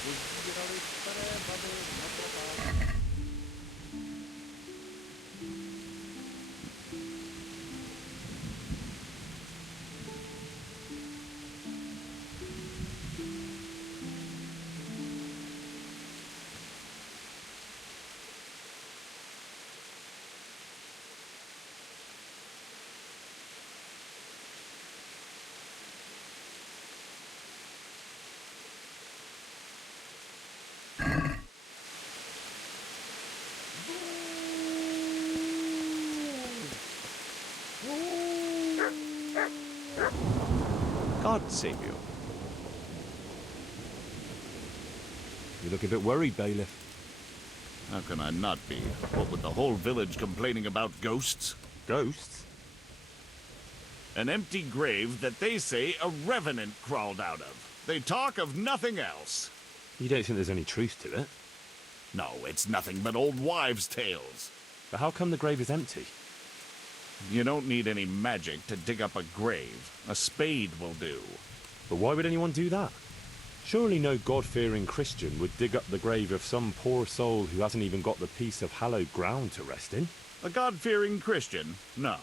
Uzdírali staré baby na trapách. God save you. You look a bit worried, Bailiff. How can I not be? What with the whole village complaining about ghosts? Ghosts? An empty grave that they say a revenant crawled out of. They talk of nothing else. You don't think there's any truth to it? No, it's nothing but old wives' tales. But how come the grave is empty? You don't need any magic to dig up a grave. A spade will do. But why would anyone do that? Surely no God-fearing Christian would dig up the grave of some poor soul who hasn't even got the piece of hallowed ground to rest in. A God-fearing Christian? No.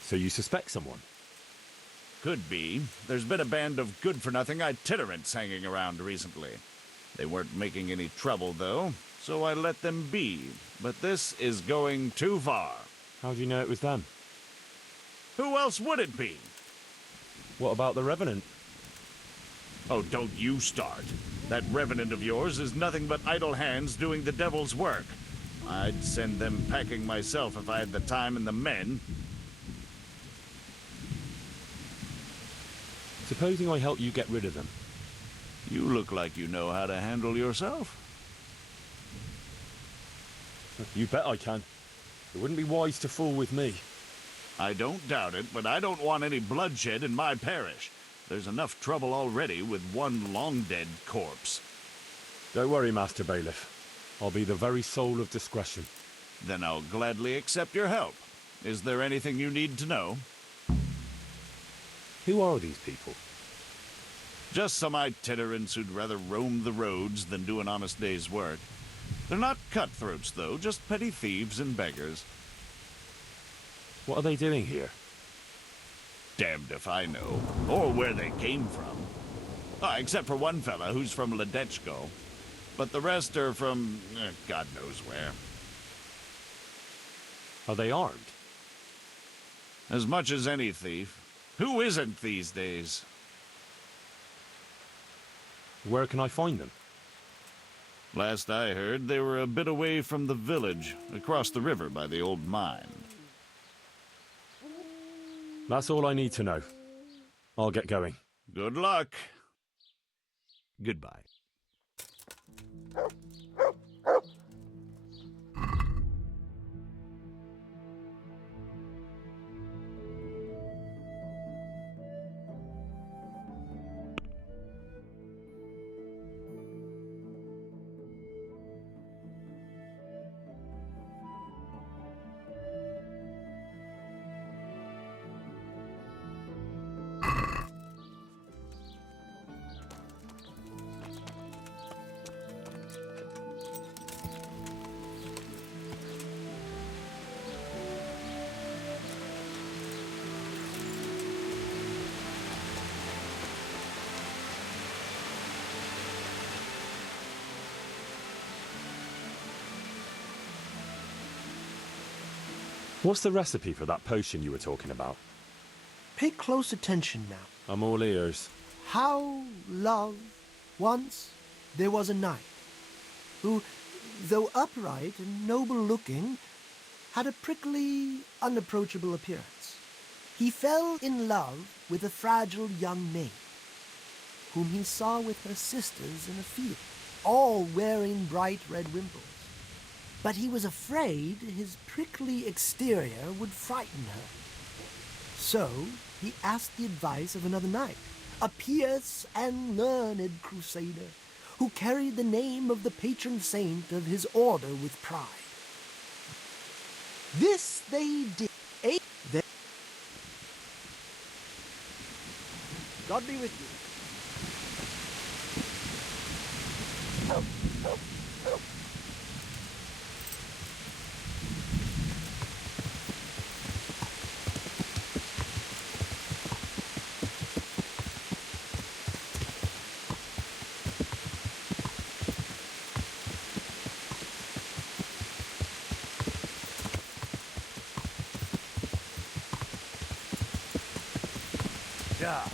So you suspect someone? Could be. There's been a band of good-for-nothing itinerants hanging around recently. They weren't making any trouble, though, so I let them be. But this is going too far. How do you know it was them? Who else would it be? What about the Revenant? Oh, don't you start. That revenant of yours is nothing but idle hands doing the devil's work. I'd send them packing myself if I had the time and the men. Supposing I help you get rid of them. You look like you know how to handle yourself. You bet I can. It wouldn't be wise to fool with me. I don't doubt it, but I don't want any bloodshed in my parish. There's enough trouble already with one long-dead corpse. Don't worry, Master Bailiff. I'll be the very soul of discretion. Then I'll gladly accept your help. Is there anything you need to know? Who are these people? Just some itinerants who'd rather roam the roads than do an honest day's work. They're not cutthroats, though, just petty thieves and beggars. What are they doing here? Damned if I know, or where they came from. Except for one fella who's from Ledechko. But the rest are from God knows where. Are they armed? As much as any thief. Who isn't these days? Where can I find them? Last I heard, they were a bit away from the village, across the river by the old mine. That's all I need to know. I'll get going. Good luck. Goodbye. What's the recipe for that potion you were talking about? Pay close attention now. I'm all ears. How love once there was a knight who, though upright and noble-looking, had a prickly, unapproachable appearance. He fell in love with a fragile young maid, whom he saw with her sisters in a field, all wearing bright red wimples. But he was afraid his prickly exterior would frighten her. So he asked the advice of another knight, a pious and learned crusader, who carried the name of the patron saint of his order with pride. This they did. God be with you. Yeah.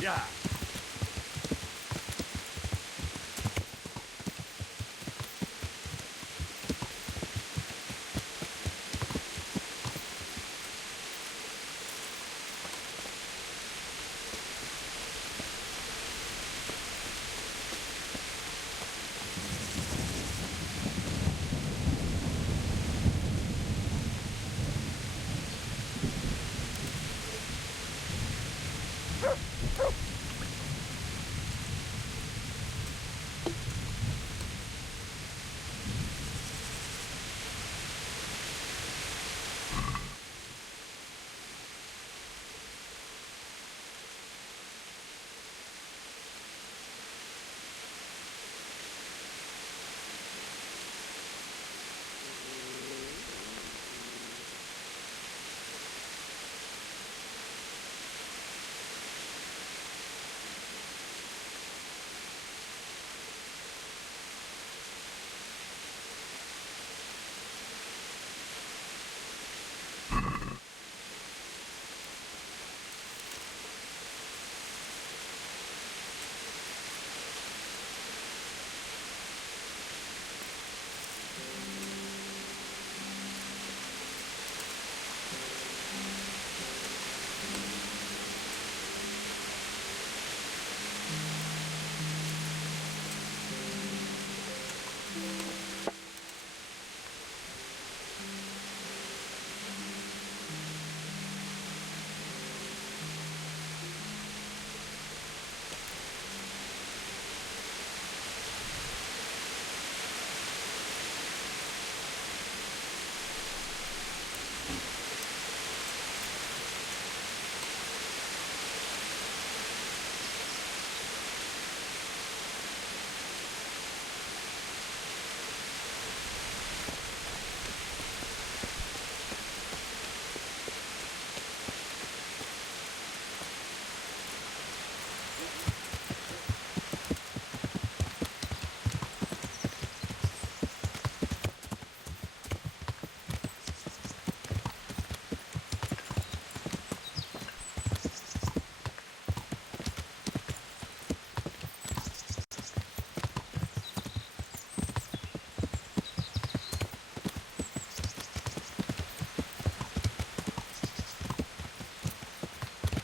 Yeah.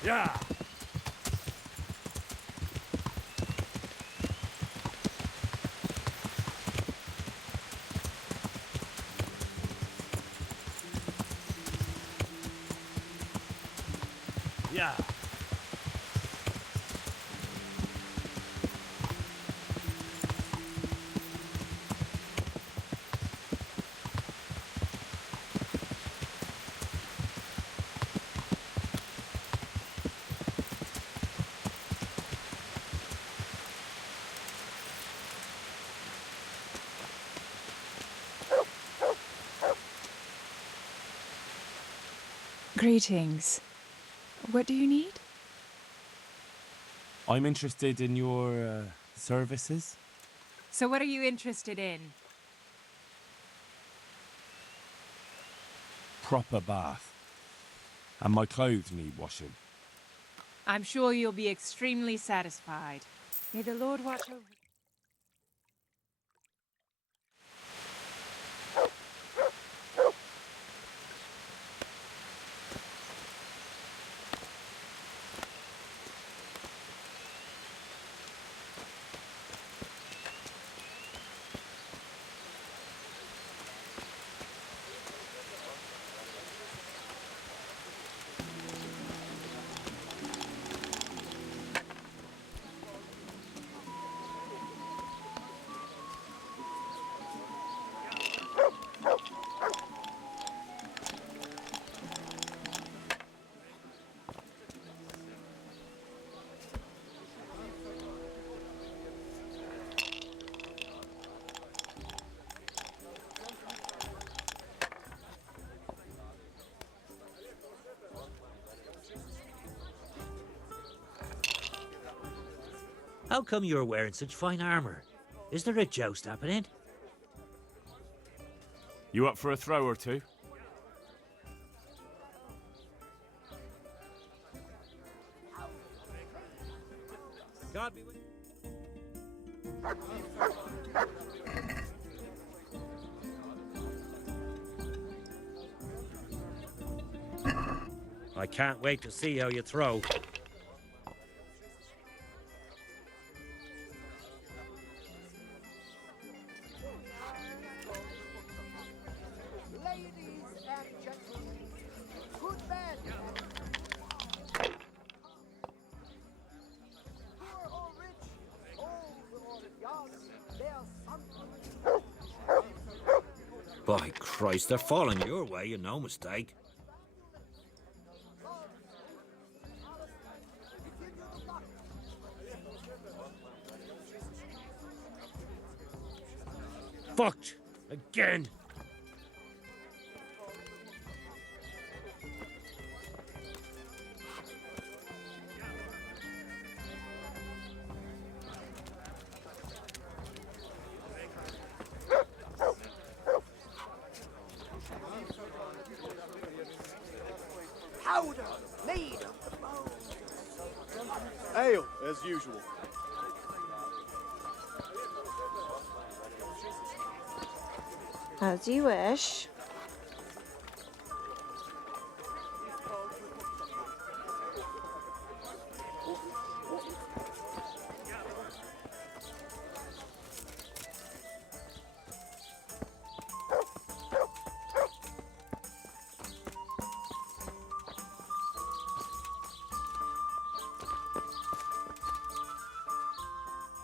Yeah. Yeah. Greetings. What do you need? I'm interested in your services. So what are you interested in? Proper bath. And my clothes need washing. I'm sure you'll be extremely satisfied. May the Lord watch over you. How come you're wearing such fine armor? Is there a joust happening? You up for a throw or two? God be with I can't wait to see how you throw. Ladies and gentlemen, good men and poor or rich, old or young, there's something. By Christ, they're falling your way, and no mistake. Fucked! Again! Powder made of the bone. Ale, as usual. As you wish.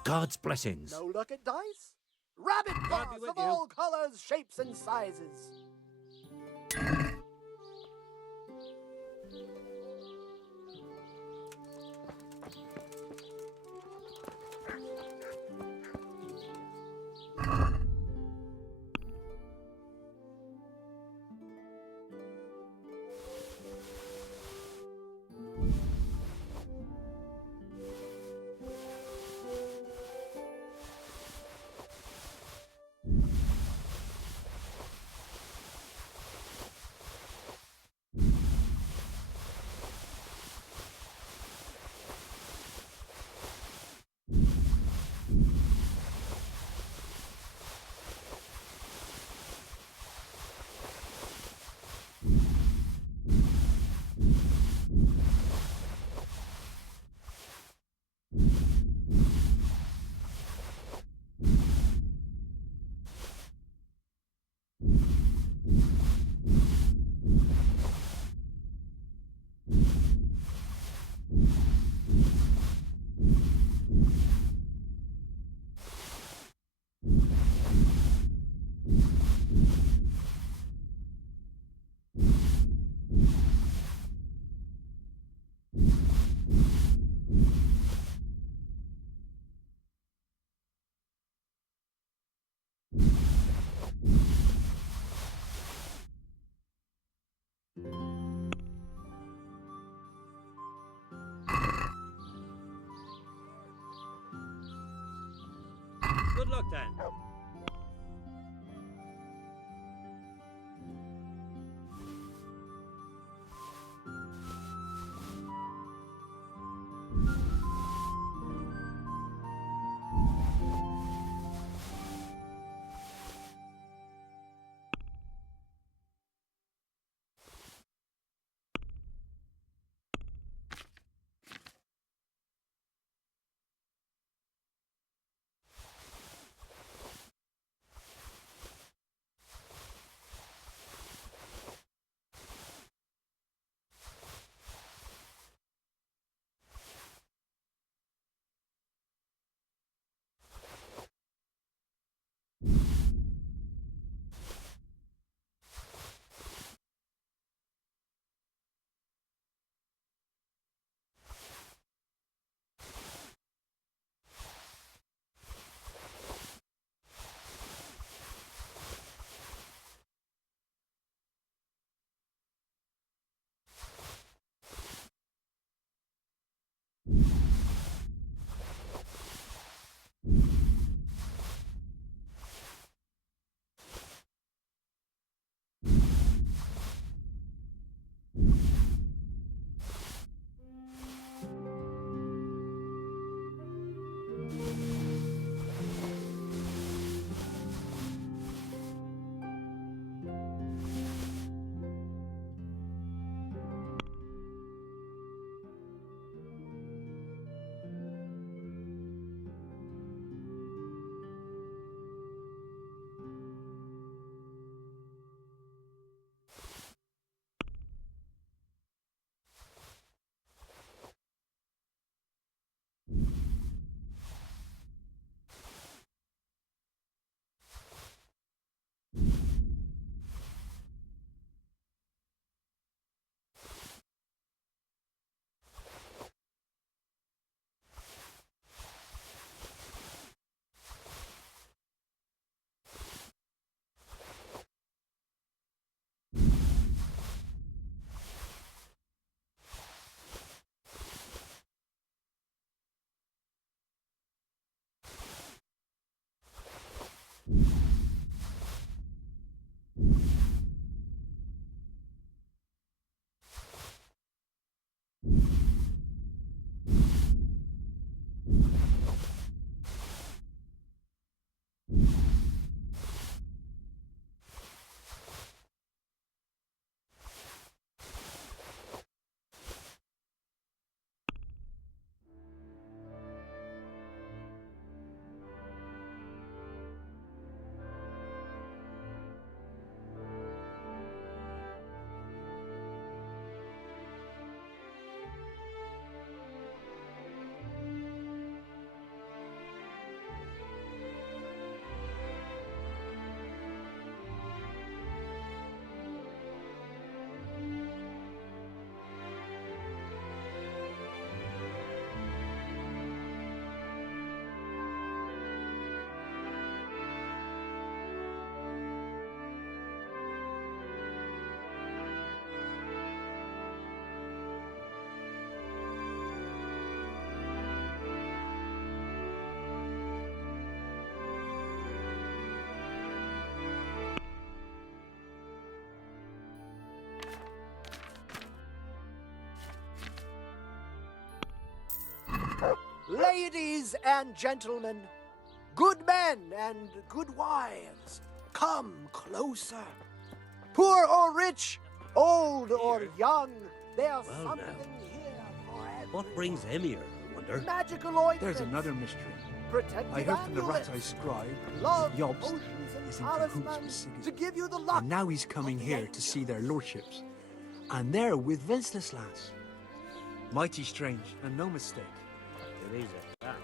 God's blessings. No luck at dice? Rabbit God be claws with of you. all colors, shapes, and sizes. Good luck then. Ladies and gentlemen, good men and good wives, come closer. Poor or rich, old or young, there's Well, something now. here for everyone. What brings them here, I wonder? Magical ointments, There's another mystery. protective I heard from the amulets, Ratai scribe love that Jobst potions and is in cahoots with talismans to Sigismund. give you the luck. And now he's coming of the here to see angels. their lordships. And they're with Wenceslas. Mighty strange, and no mistake. There is that.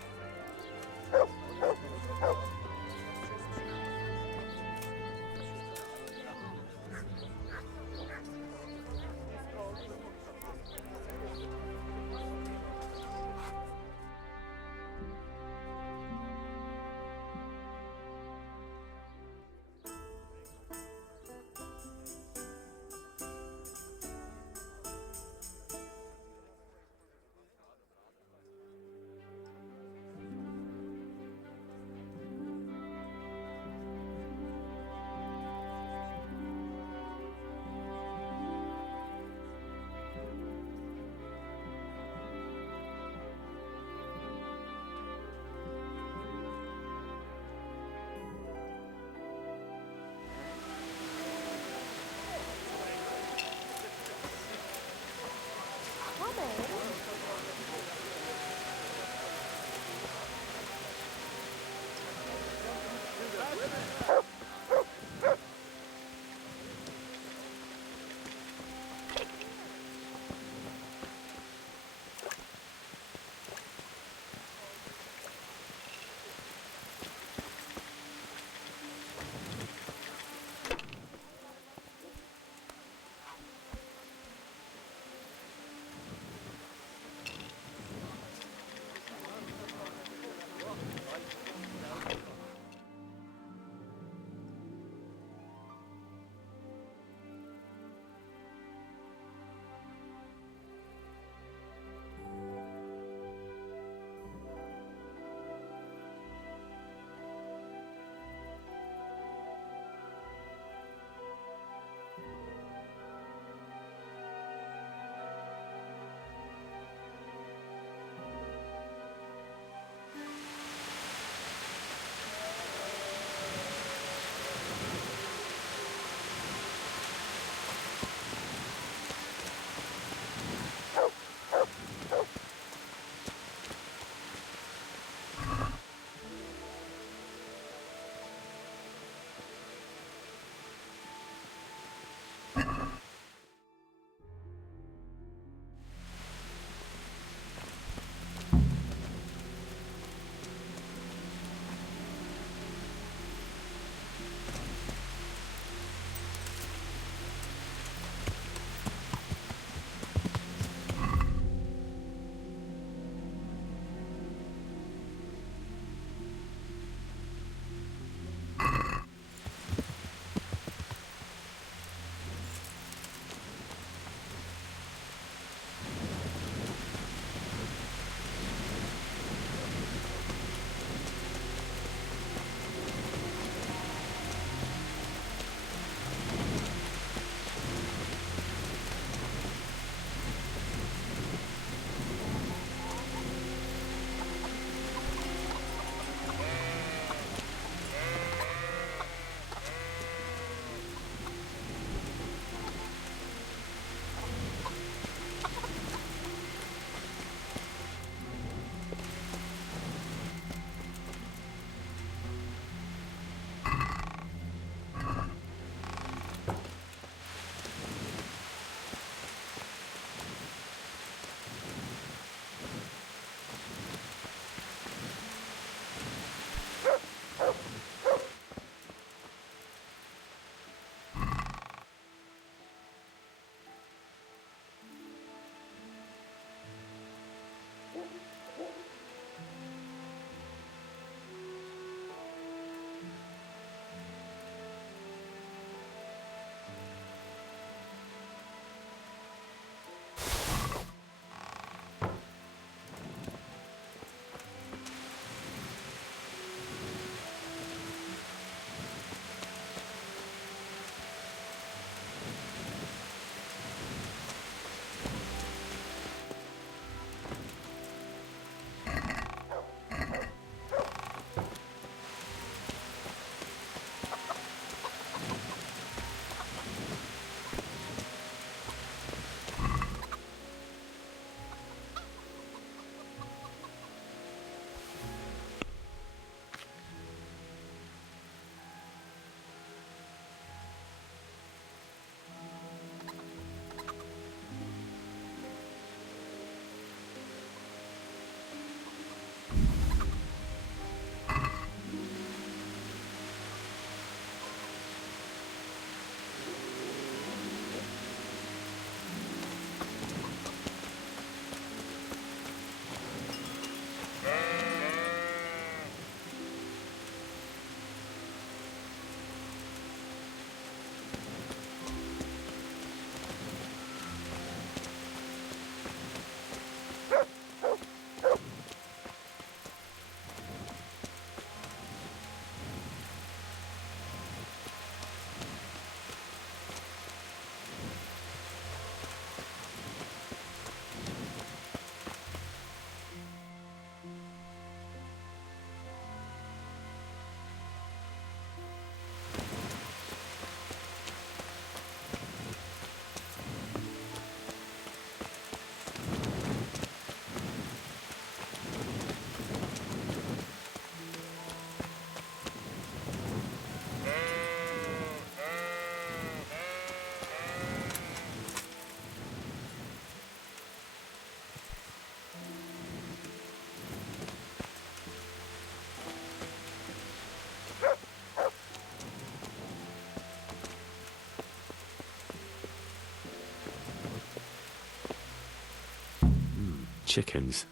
chickens.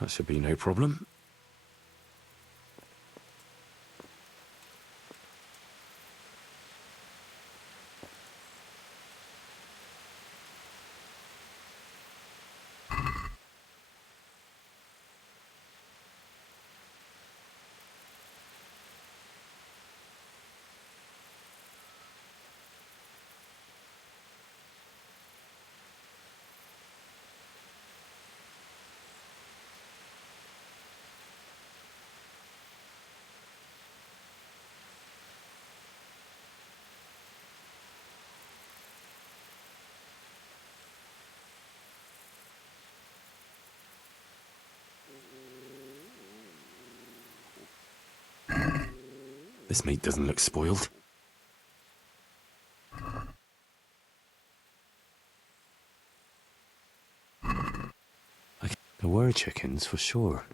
That should be no problem. This meat doesn't look spoiled. Okay, there were chickens for sure.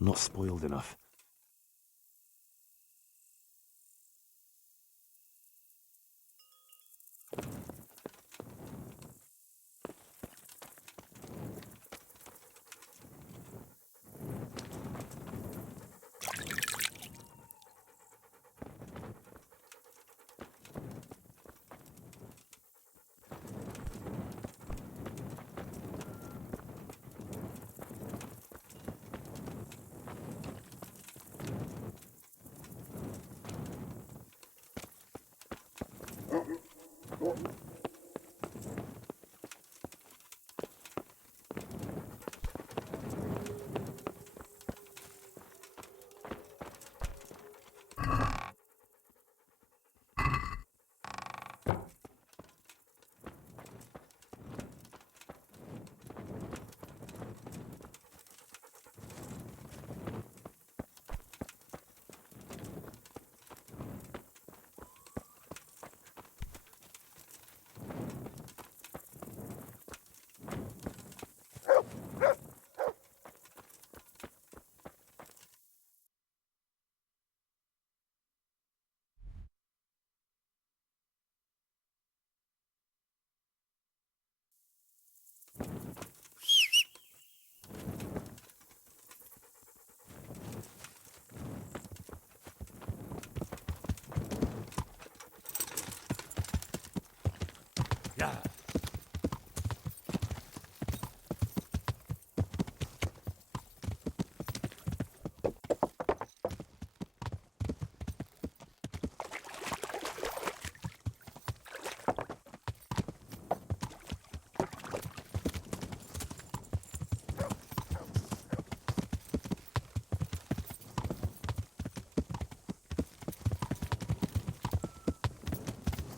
I'm not spoiled enough. Yeah.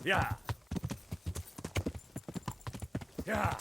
Yeah. Yeah.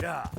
Yeah.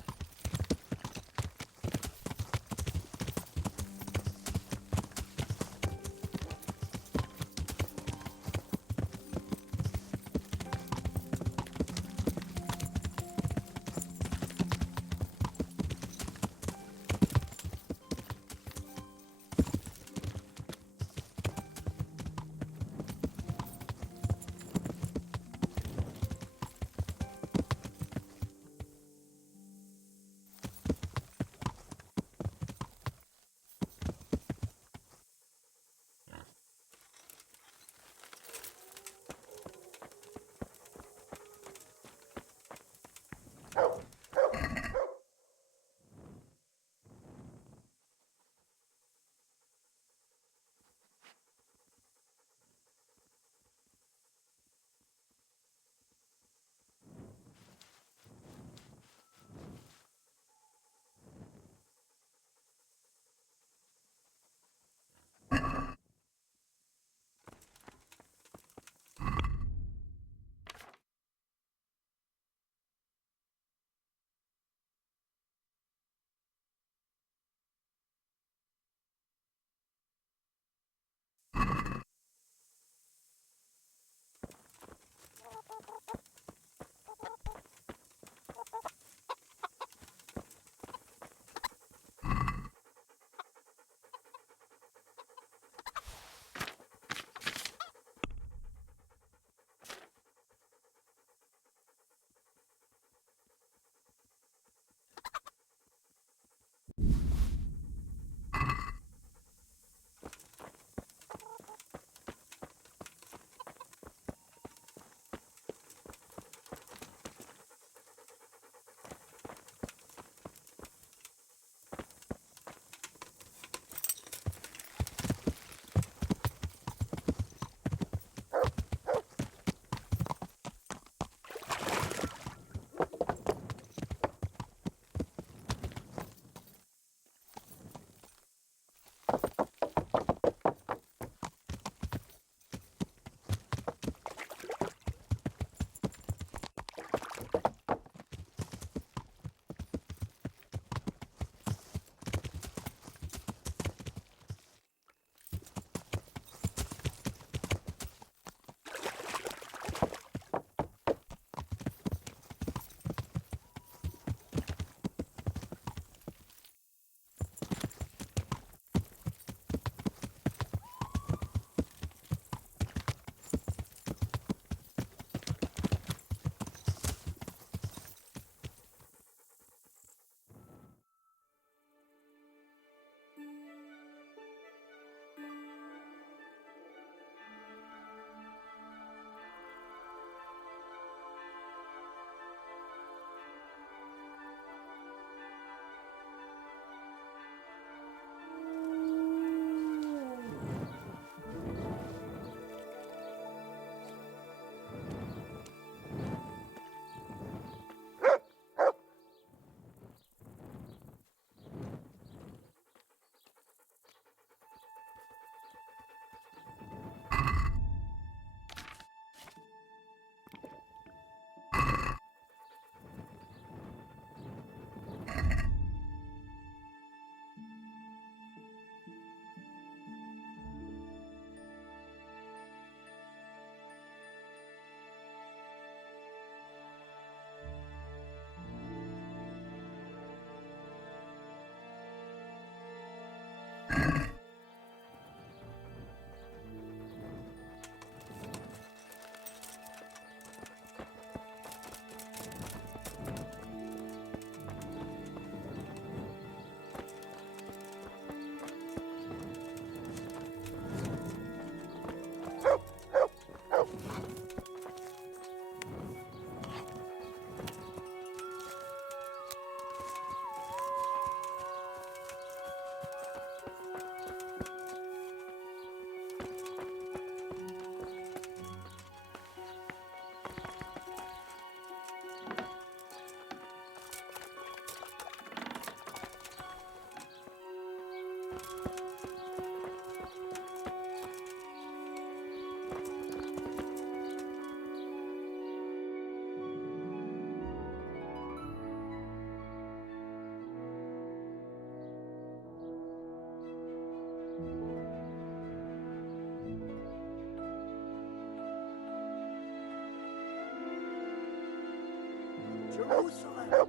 Jerusalem.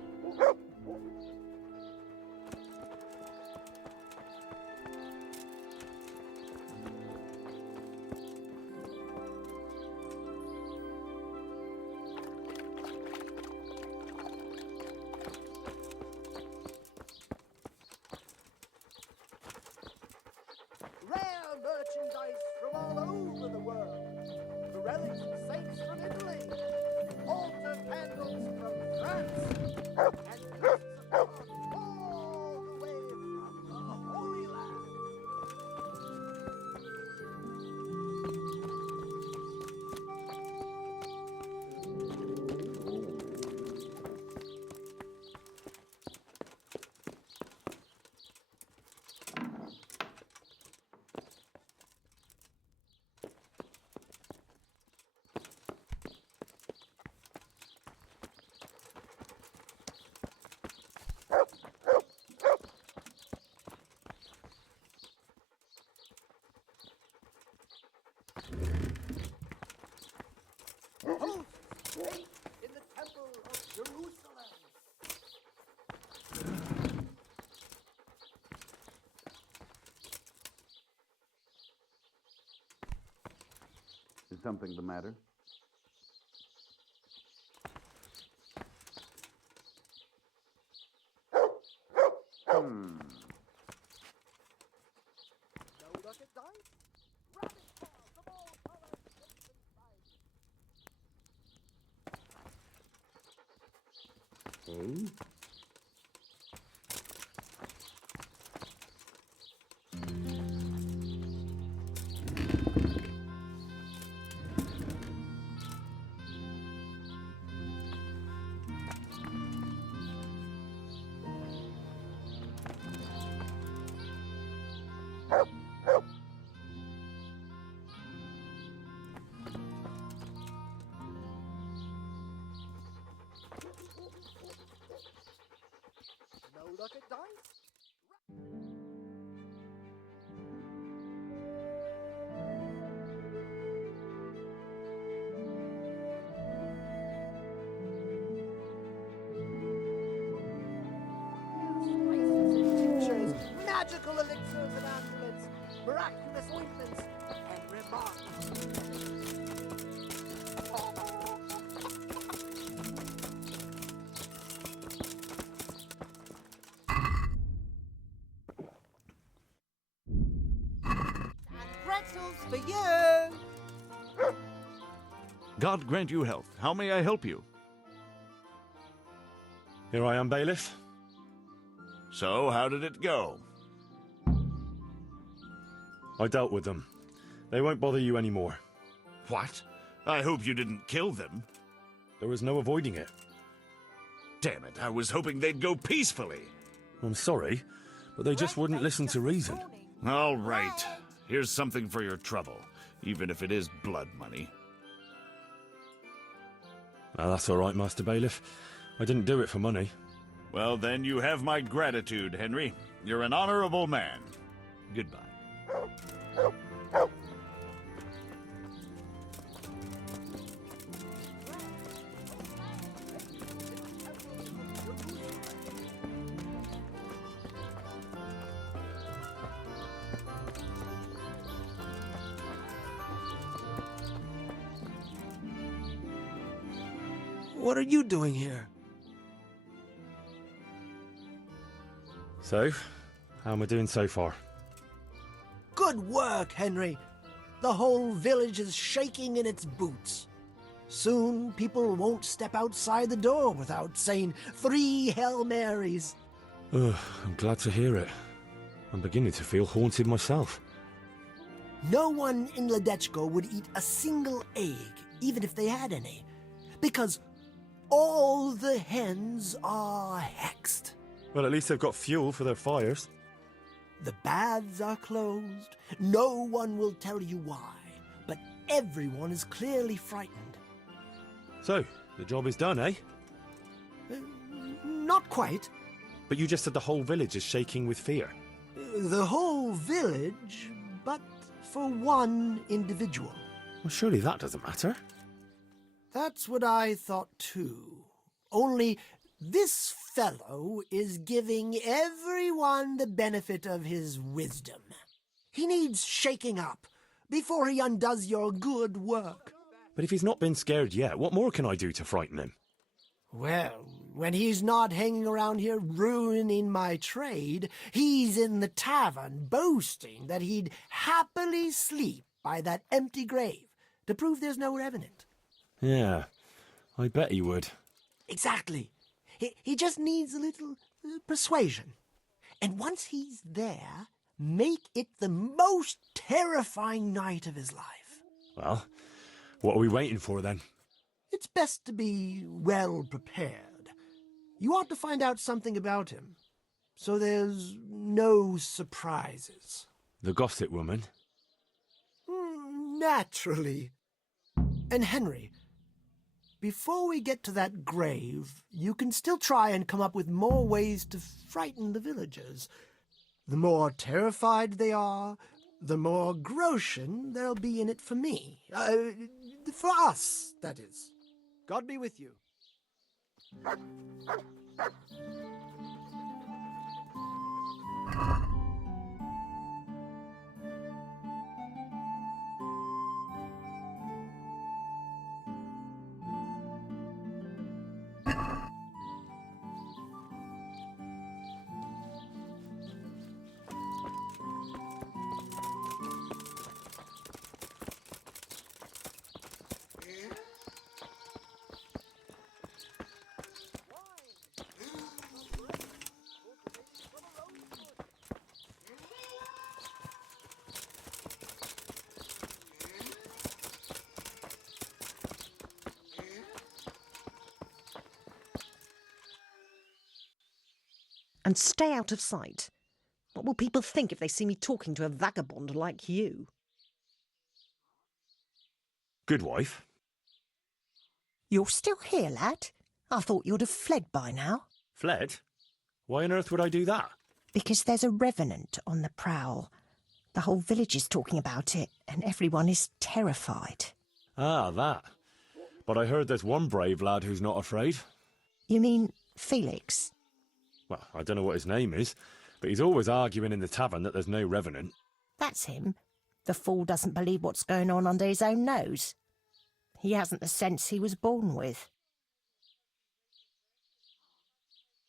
Rare merchandise from all over the world. The relics of saints from Italy. Altar candles from France. And beasts of God all the way from the Holy Land. Hosts wait in the temple of Jerusalem. Is something the matter? No luck at dice? Rabbit claws of all colors, shapes, and sizes. No luck at dice? Spices and tinctures, magical elixirs and amulets, miraculous ointments, and remarkable. And pretzels for you! God grant you health. How may I help you? Here I am, bailiff. So, how did it go? I dealt with them. They won't bother you anymore. What? I hope you didn't kill them. There was no avoiding it. Damn it, I was hoping they'd go peacefully. I'm sorry, but they just wouldn't listen to reason. All right. Here's something for your trouble, even if it is blood money. Now, that's all right, Master Bailiff. I didn't do it for money. Well, then you have my gratitude, Henry. You're an honorable man. Goodbye. What are you doing here? So, how am I doing so far? Good work, Henry. The whole village is shaking in its boots. Soon people won't step outside the door without saying 3 Hail Marys. Ugh, I'm glad to hear it. I'm beginning to feel haunted myself. No one in Ledechko would eat a single egg, even if they had any, because all the hens are hexed. Well, at least they've got fuel for their fires. The baths are closed. No one will tell you why, but everyone is clearly frightened. So, the job is done, eh? Not quite. But you just said the whole village is shaking with fear. The whole village, but for one individual. Well, surely that doesn't matter. That's what I thought too. Only this fellow is giving everyone the benefit of his wisdom. He needs shaking up before he undoes your good work. But if he's not been scared yet, what more can I do to frighten him? Well, when he's not hanging around here ruining my trade, he's in the tavern boasting that he'd happily sleep by that empty grave to prove there's no revenant. Yeah, I bet he would. Exactly. He just needs a little persuasion. And once he's there, make it the most terrifying night of his life. Well, what are we waiting for then? It's best to be well prepared. You ought to find out something about him, so there's no surprises. The gossip woman? Naturally. And Henry, before we get to that grave, you can still try and come up with more ways to frighten the villagers. The more terrified they are, the more groschen there'll be in it for me. For us, that is. God be with you. And stay out of sight. What will people think if they see me talking to a vagabond like you? Good wife. You're still here, lad? I thought you'd have fled by now. Fled? Why on earth would I do that? Because there's a revenant on the prowl. The whole village is talking about it, and everyone is terrified. Ah, that. But I heard there's one brave lad who's not afraid. You mean Felix? Well, I don't know what his name is, but he's always arguing in the tavern that there's no revenant. That's him. The fool doesn't believe what's going on under his own nose. He hasn't the sense he was born with.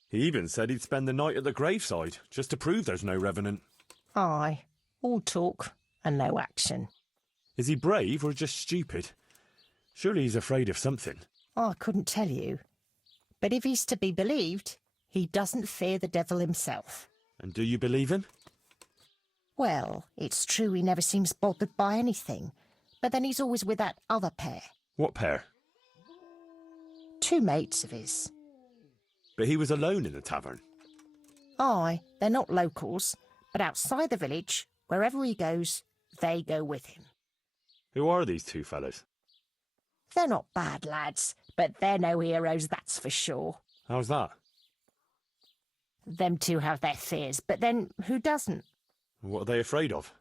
He even said he'd spend the night at the graveside, just to prove there's no revenant. Aye, all talk and no action. Is he brave or just stupid? Surely he's afraid of something. I couldn't tell you. But if he's to be believed, he doesn't fear the devil himself. And do you believe him? Well, it's true he never seems bothered by anything. But then he's always with that other pair. What pair? 2 mates of his. But he was alone in the tavern. Aye, they're not locals, but outside the village, wherever he goes, they go with him. Who are these 2 fellas? They're not bad lads, but they're no heroes, that's for sure. How's that? Them 2 have their fears, but then who doesn't? What are they afraid of?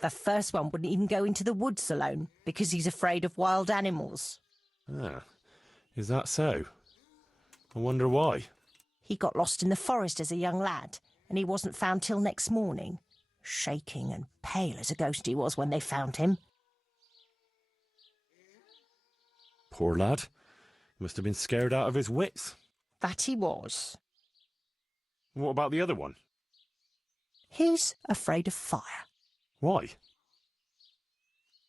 The first one wouldn't even go into the woods alone, because he's afraid of wild animals. Ah, is that so? I wonder why. He got lost in the forest as a young lad, and he wasn't found till next morning. Shaking and pale as a ghost he was when they found him. Poor lad. He must have been scared out of his wits. That he was. What about the other one? He's afraid of fire. Why?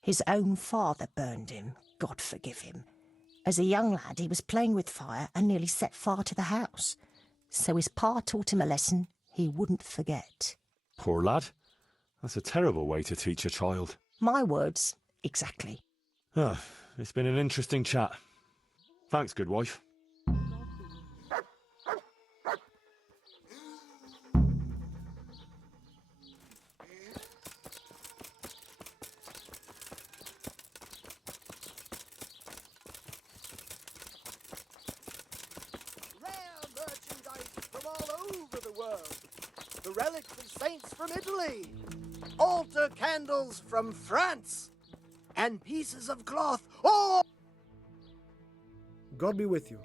His own father burned him, God forgive him. As a young lad, he was playing with fire and nearly set fire to the house. So his pa taught him a lesson he wouldn't forget. Poor lad. That's a terrible way to teach a child. My words, exactly. Ah, it's been an interesting chat. Thanks, good wife. The relics of saints from Italy, altar candles from France, and pieces of cloth. Oh! God be with you.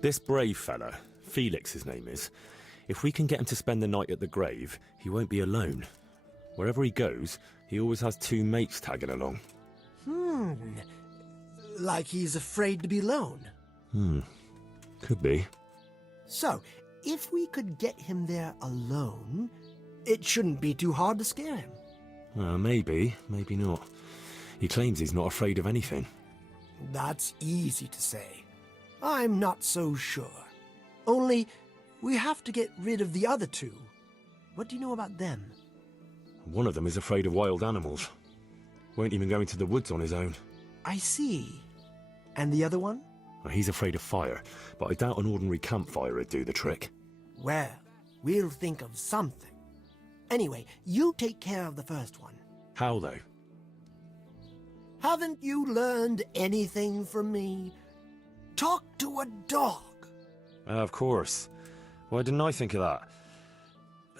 This brave fella, Felix his name is, if we can get him to spend the night at the grave, he won't be alone. Wherever he goes, he always has 2 mates tagging along. Like he's afraid to be alone. Could be. So, if we could get him there alone, it shouldn't be too hard to scare him. Maybe, maybe not. He claims he's not afraid of anything. That's easy to say. I'm not so sure. Only, we have to get rid of the other 2. What do you know about them? One of them is afraid of wild animals. Won't even go into the woods on his own. I see. And the other one? Well, he's afraid of fire, but I doubt an ordinary campfire would do the trick. Well, we'll think of something. Anyway, you take care of the first one. How, though? Haven't you learned anything from me? Talk to a dog. Of course. Why didn't I think of that?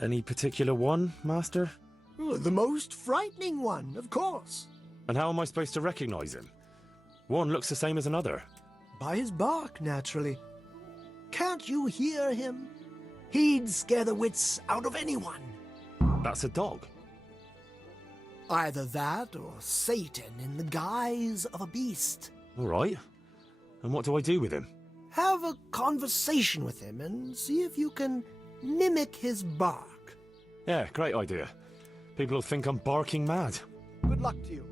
Any particular one, Master? The most frightening one, of course. And how am I supposed to recognize him? One looks the same as another. By his bark, naturally. Can't you hear him? He'd scare the wits out of anyone. That's a dog. Either that or Satan in the guise of a beast. All right. And what do I do with him? Have a conversation with him and see if you can mimic his bark. Yeah, great idea. People will think I'm barking mad. Good luck to you.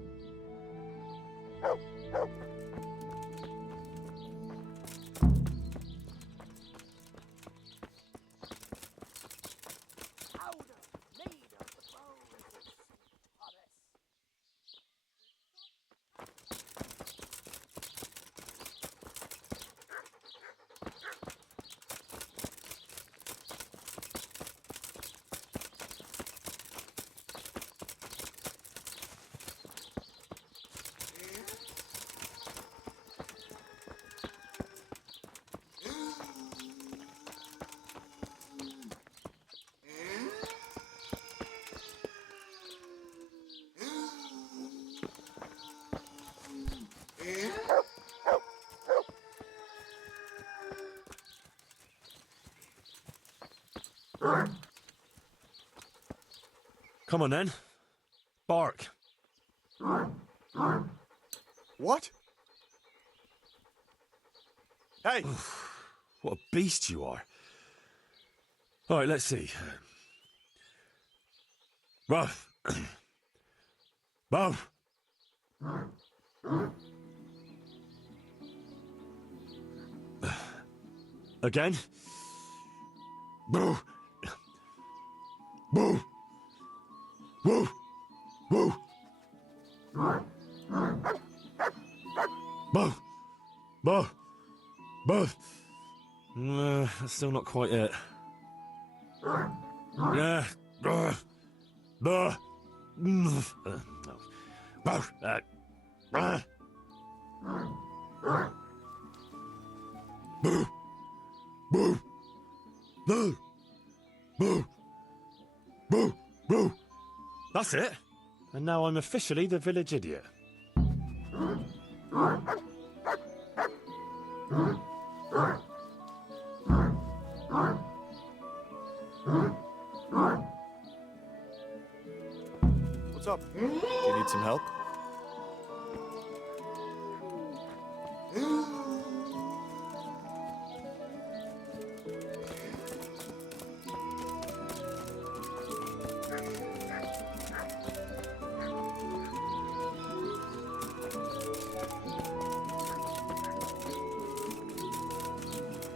Come on then. Bark. What? Hey! What a beast you are. All right, let's see. Ruff. Ruff. Again. Boo. Boo. Woo. Woo. Boo. Boo. Boo. That's still not quite it. Yeah. Boo. Boo. Boo. Boo. Boo. Boo. Boo. Boo. Boo. That's it. And now I'm officially the village idiot. What's up? Do you need some help?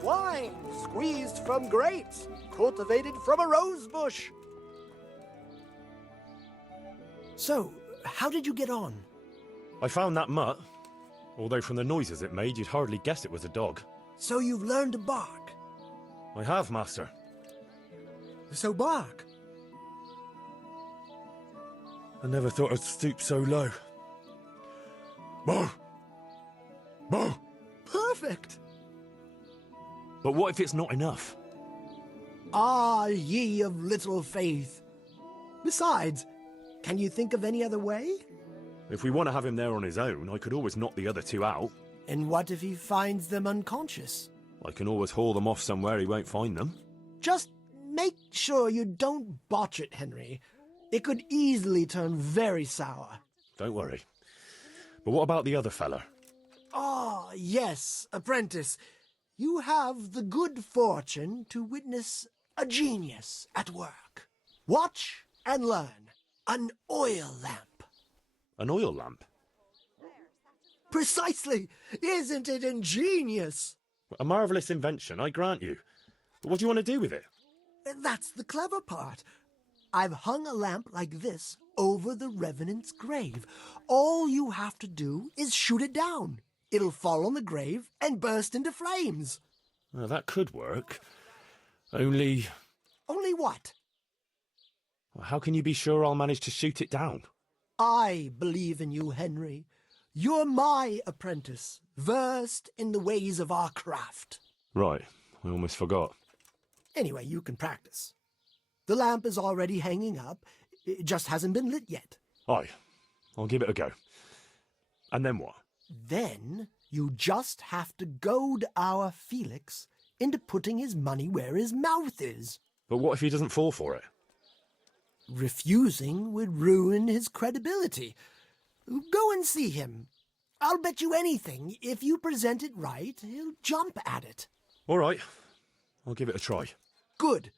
Wine squeezed from grapes, cultivated from a rose bush. So, how did you get on? I found that mutt. Although from the noises it made, you'd hardly guess it was a dog. So you've learned to bark. I have, Master. So bark. I never thought I'd stoop so low. Boo! Boo! Perfect. But what if it's not enough? Ah, ye of little faith. Besides, can you think of any other way? If we want to have him there on his own, I could always knock the other 2 out. And what if he finds them unconscious? I can always haul them off somewhere he won't find them. Just make sure you don't botch it, Henry. It could easily turn very sour. Don't worry. But what about the other fella? Ah, yes, apprentice. You have the good fortune to witness a genius at work. Watch and learn. An oil lamp. An oil lamp? Precisely! Isn't it ingenious? A marvellous invention, I grant you. But what do you want to do with it? That's the clever part. I've hung a lamp like this over the Revenant's grave. All you have to do is shoot it down. It'll fall on the grave and burst into flames. Well, that could work. Only... Only what? How can you be sure I'll manage to shoot it down? I believe in you, Henry. You're my apprentice, versed in the ways of our craft. Right, I almost forgot. Anyway, you can practice. The lamp is already hanging up. It just hasn't been lit yet. Aye, I'll give it a go. And then what? Then you just have to goad our Felix into putting his money where his mouth is. But what if he doesn't fall for it? Refusing would ruin his credibility. Go and see him. I'll bet you anything, if you present it right, he'll jump at it. All right, I'll give it a try. Good.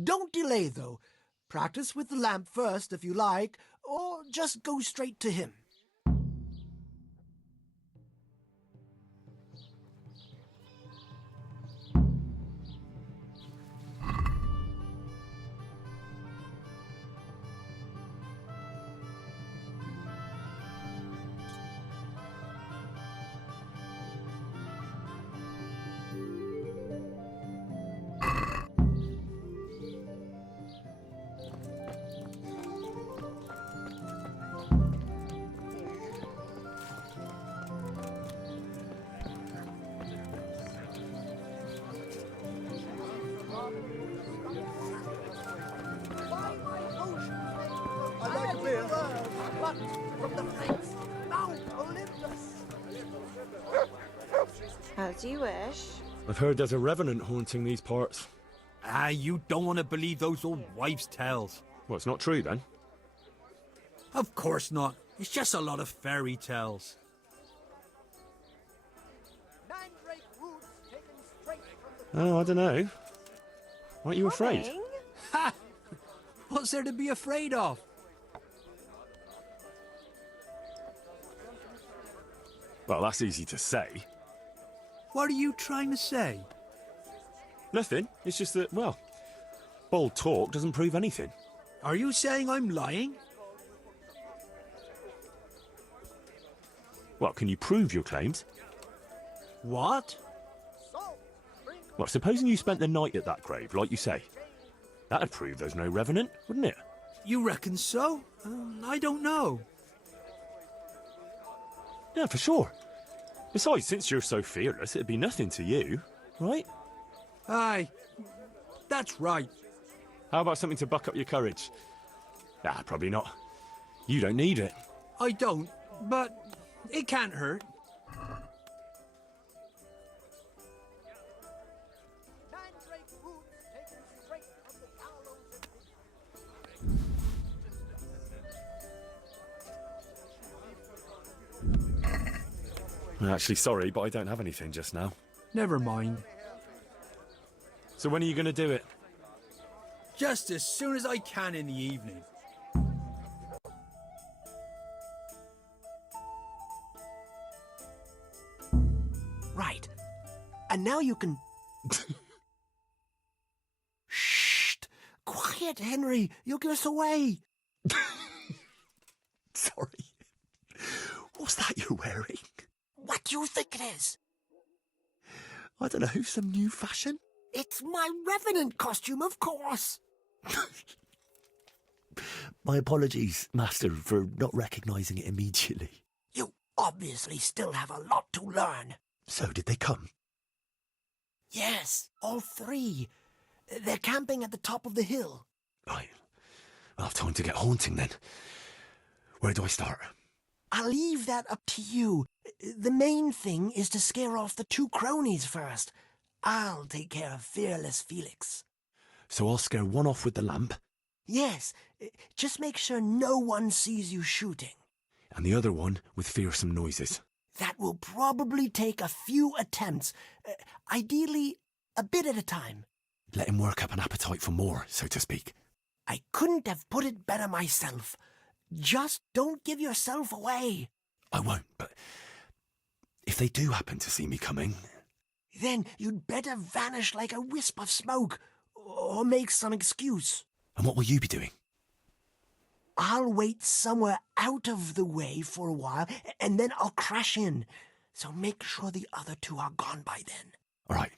Don't delay, though. Practice with the lamp first, if you like, or just go straight to him. As you wish. I've heard there's a revenant haunting these parts. Ah, you don't want to believe those old wives' tales. Well, it's not true then. Of course not. It's just a lot of fairy tales. Mandrake roots taken straight from the... Oh, I don't know. Aren't you afraid? Coming? Ha! What's there to be afraid of? Well, that's easy to say. What are you trying to say? Nothing. It's just that, well, bold talk doesn't prove anything. Are you saying I'm lying? Well, can you prove your claims? What? Well, supposing you spent the night at that grave, like you say. That'd prove there's no revenant, wouldn't it? You reckon so? I don't know. Yeah, for sure. Besides, since you're so fearless, it'd be nothing to you, right? Aye, that's right. How about something to buck up your courage? Ah, probably not. You don't need it. I don't, but it can't hurt. Mandrake roots taken straight from the gallows of... Actually, sorry, but I don't have anything just now. Never mind. So when are you going to do it? Just as soon as I can in the evening. Right. And now you can... Shh! Quiet, Henry. You'll give us away. Sorry. What's that you're wearing? What do you think it is? I don't know, some new fashion? It's my Revenant costume, of course. My apologies, Master, for not recognising it immediately. You obviously still have a lot to learn. So did they come? Yes, all three. They're camping at the top of the hill. Right. I'll have time to get haunting then. Where do I start? I'll leave that up to you. The main thing is to scare off the two cronies first. I'll take care of fearless Felix. So I'll scare one off with the lamp, Yes, just make sure no one sees you shooting. and the other one with fearsome noises. That will probably take a few attempts, ideally a bit at a time. Let him work up an appetite for more, so to speak. I couldn't have put it better myself. Just don't give yourself away. I won't, but if they do happen to see me coming... Then you'd better vanish like a wisp of smoke, or make some excuse. And what will you be doing? I'll wait somewhere out of the way for a while, and then I'll crash in. So make sure the other two are gone by then. All right.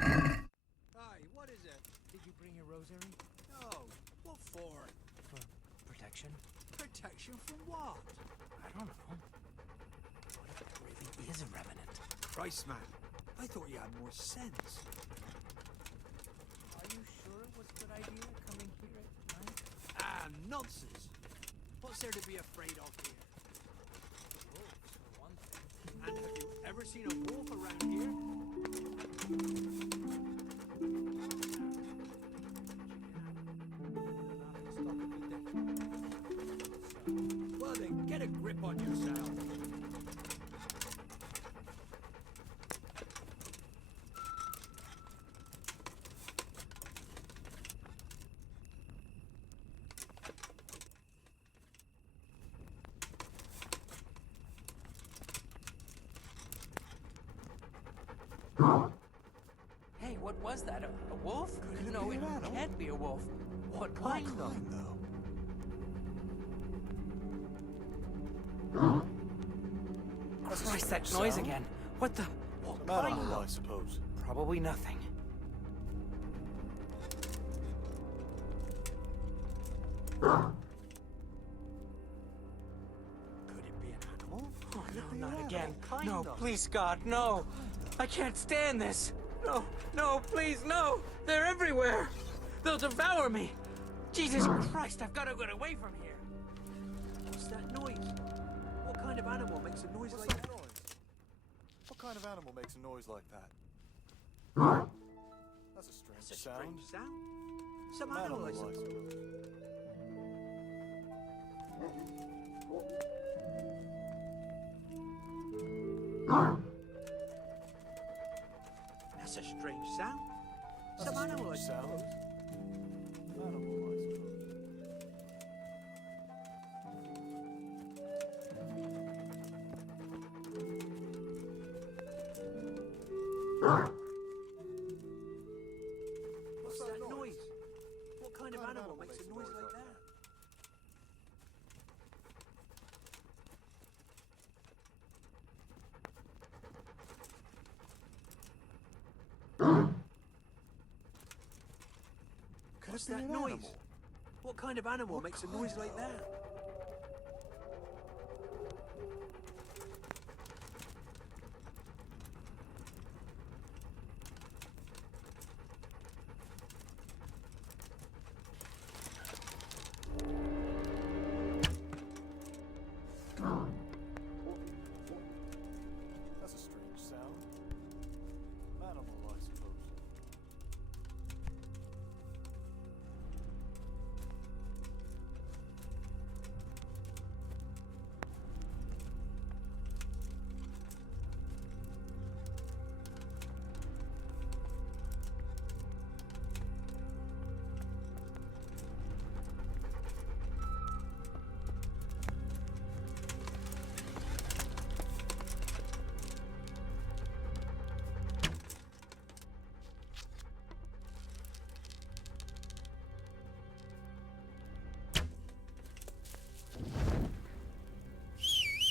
Hi, what is it? Did you bring your rosary? No. What for? For protection? Protection from what? I don't know. What if it really is a revenant? Christ, man. I thought you had more sense. Are you sure it was a good idea coming here at night? Ah, nonsense. What's there to be afraid of here? Wolves, for one thing. And have you ever seen a wolf around here? Well then, get a grip on yourself. Hey, what was that? A wolf? No, it can't be a wolf. What kind, though? Christ, that noise again. What the? What kind, though? I suppose. Probably nothing. Could it be an animal? Oh, no, not again. No, please, God, no. I can't stand this. No, no, please, no. They're everywhere. They'll devour me. Jesus Christ, I've got to get away from here. What's that noise? What kind of animal makes a noise like that? What kind of animal makes a noise like that? That's a strange It's a sound. strange sound. Some animal, I suppose. That's a strange sound. Some animal, I suppose. Animal, I suppose. What's that noise? What kind of animal makes a noise like that? What's that noise? What kind of animal makes a noise like that? That's a strange sound. Animal, I suppose.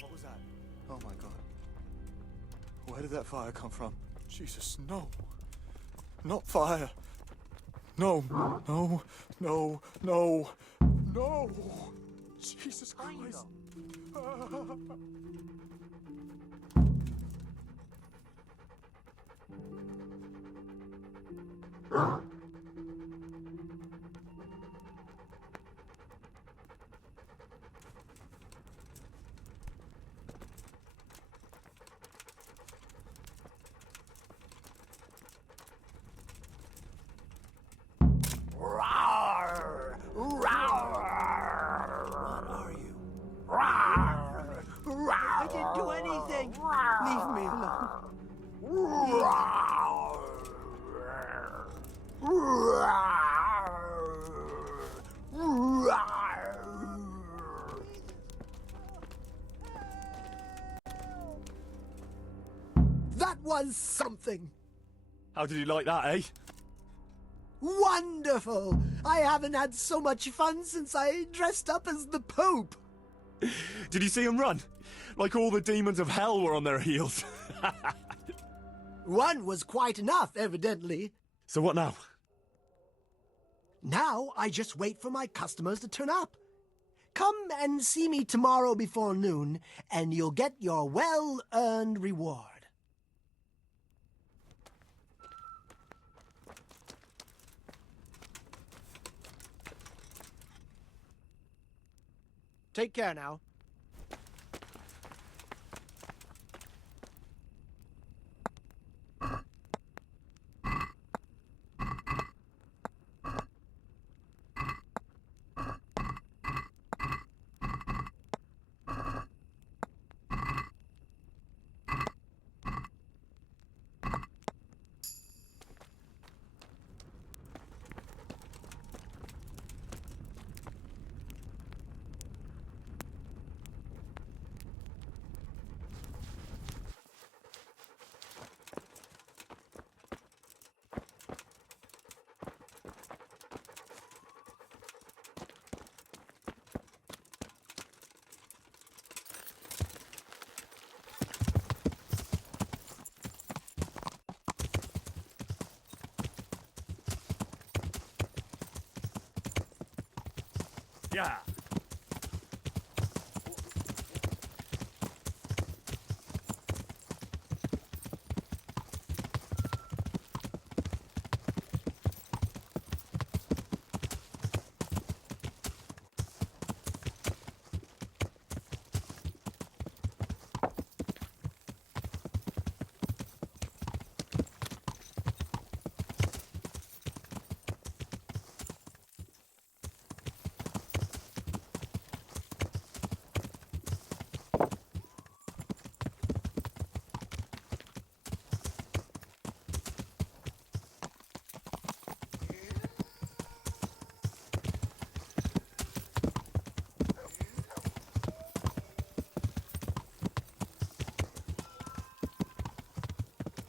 What was that? Oh my god. Where did that fire come from? Jesus, no. Not fire. No, no, no, no, no. Jesus Christ. Rawr! Rawr! What are you? Rawr! Rawr! I didn't do anything. Leave me alone. Rawr! Rawr! That was something. How did you like that, eh? Wonderful! I haven't had so much fun since I dressed up as the Pope. Did you see him run? Like all the demons of hell were on their heels. One was quite enough, evidently. So what now? Now I just wait for my customers to turn up. Come and see me tomorrow before noon, and you'll get your well-earned reward. Take care now. Yeah.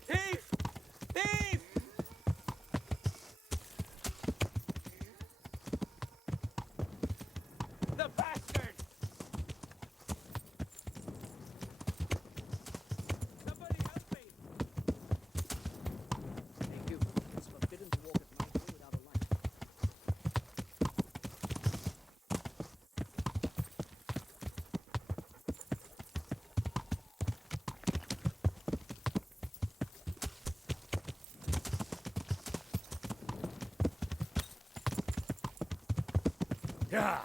Thief! Thief! The bastard! Somebody help me! Thank you. It's forbidden to walk at night without a light. Yeah.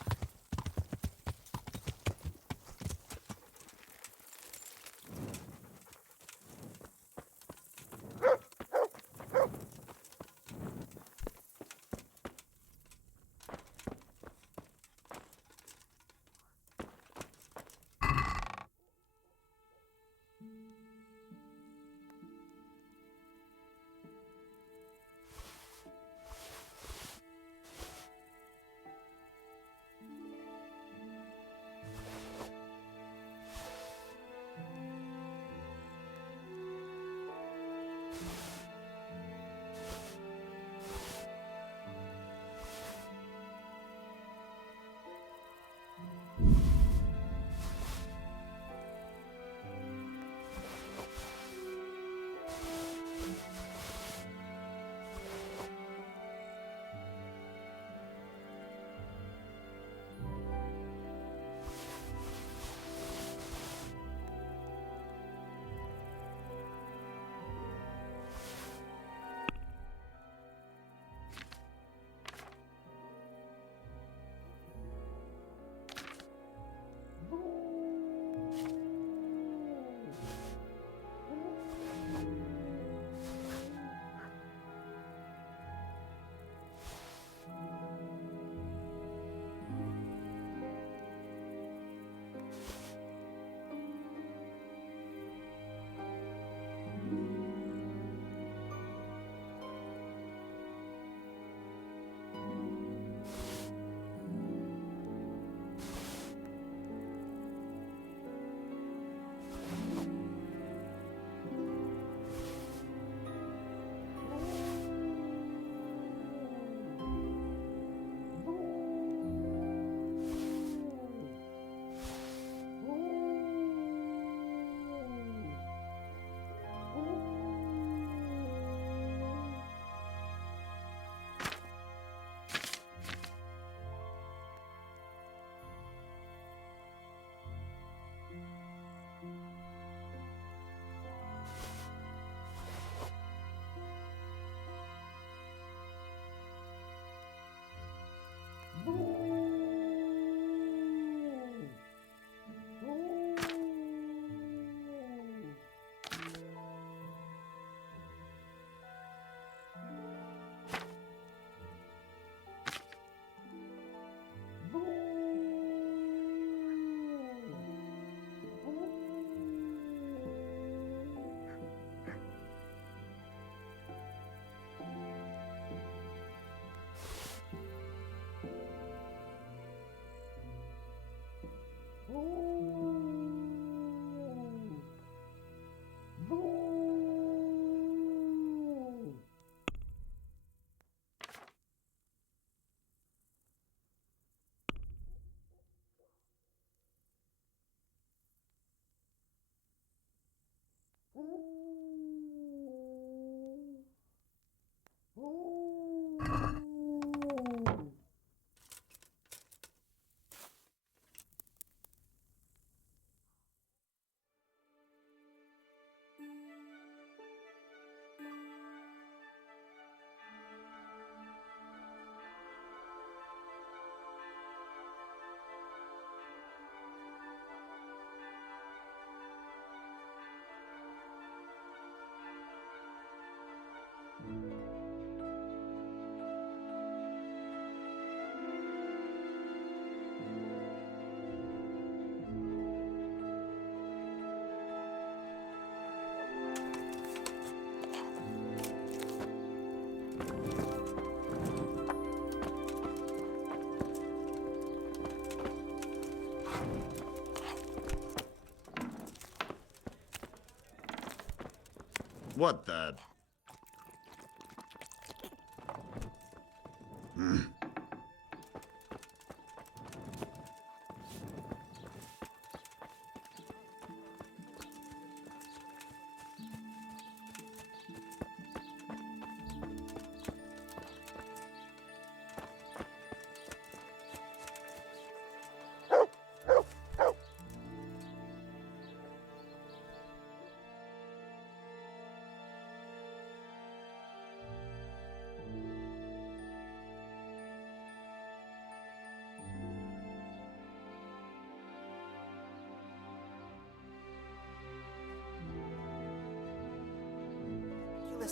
What the?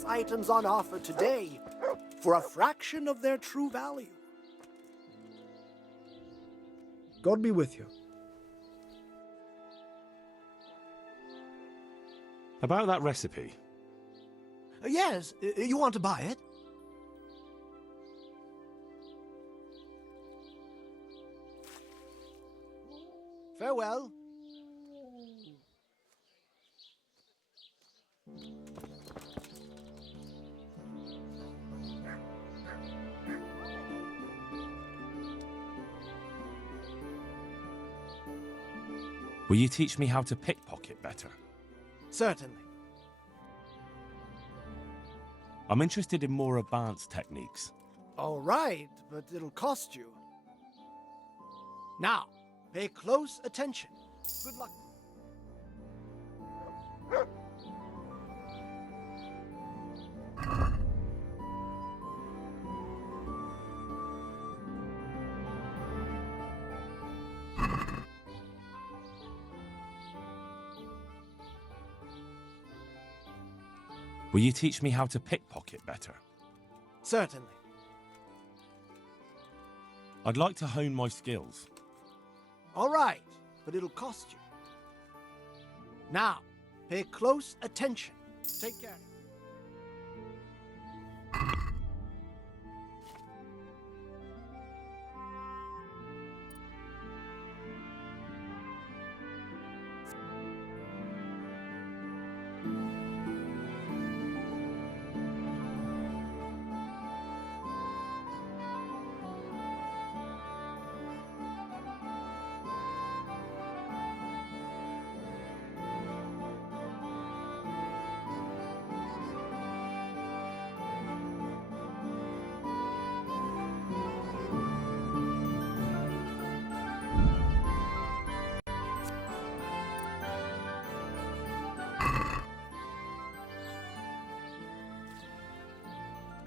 Items on offer today for a fraction of their true value. God be with you. About that recipe. Yes, you want to buy it? Farewell. Will you teach me how to pickpocket better? Certainly. I'm interested in more advanced techniques. All right, but it'll cost you. Now, pay close attention. Good luck. Will you teach me how to pickpocket better? Certainly. I'd like to hone my skills. All right, but it'll cost you. Now, pay close attention. Take care.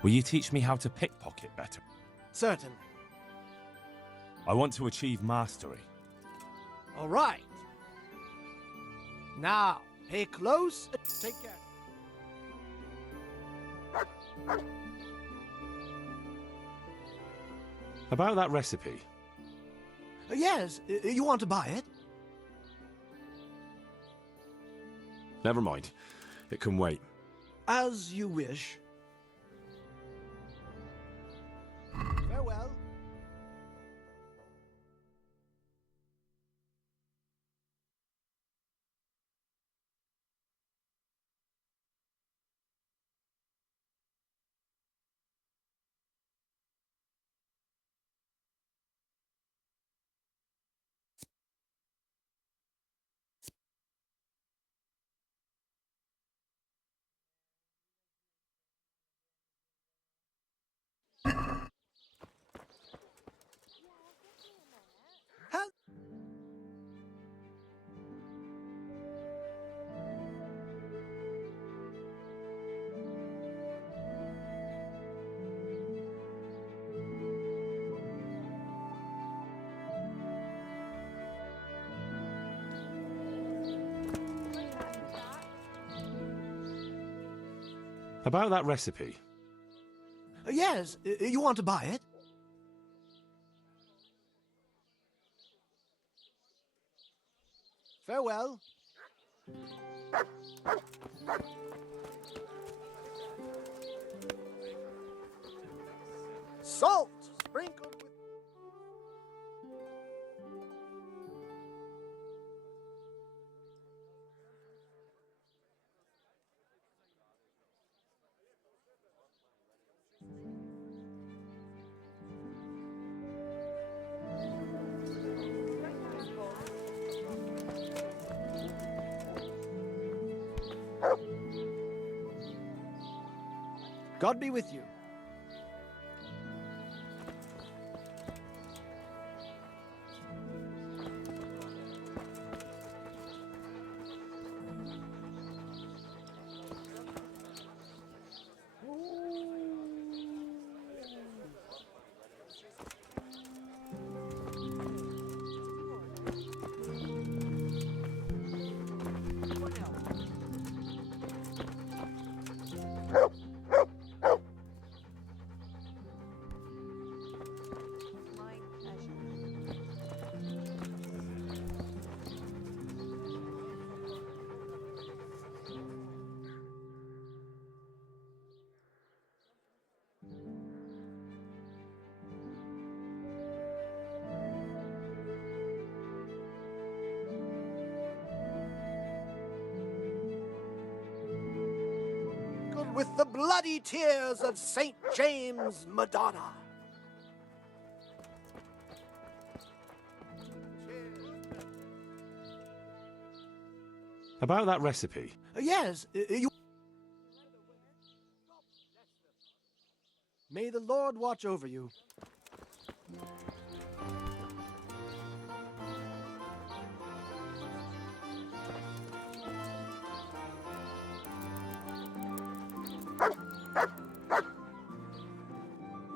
Will you teach me how to pickpocket better? Certainly. I want to achieve mastery. All right. Now, pay close. Take care. About that recipe. Yes, you want to buy it? Never mind. It can wait. As you wish. Farewell. About that recipe. Yes, you want to buy it? Farewell. Salt sprinkled with... God be with you. With the bloody tears of St. James Madonna. About that recipe. Yes, you... May the Lord watch over you.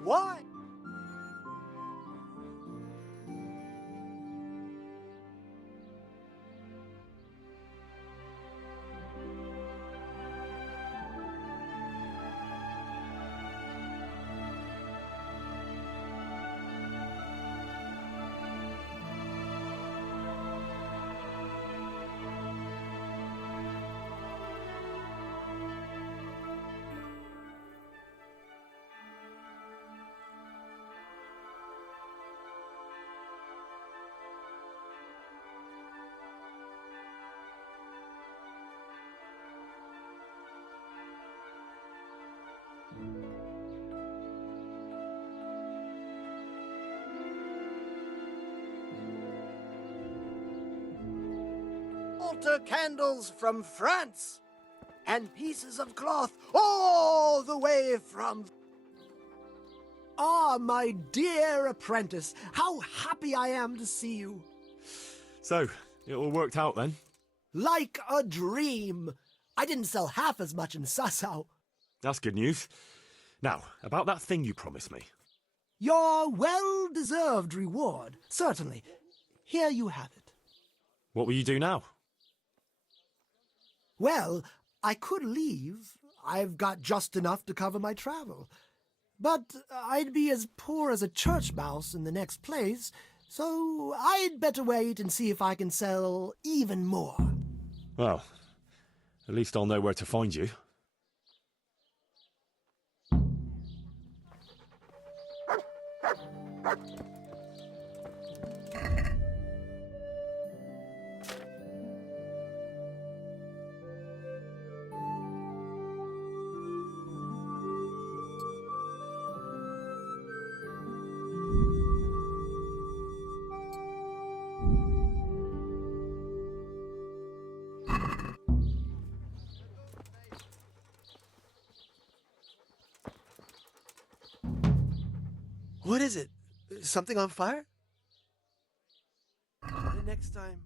Why? Altar candles from France and pieces of cloth all the way from... Ah, my dear apprentice, how happy I am to see you. So, it all worked out then? Like a dream. I didn't sell half as much in Sasau. That's good news. Now, about that thing you promised me. Your well-deserved reward, certainly. Here you have it. What will you do now? Well, I could leave. I've got just enough to cover my travel. But I'd be as poor as a church mouse in the next place, so I'd better wait and see if I can sell even more. Well, at least I'll know where to find you. What is it? Something on fire? next time.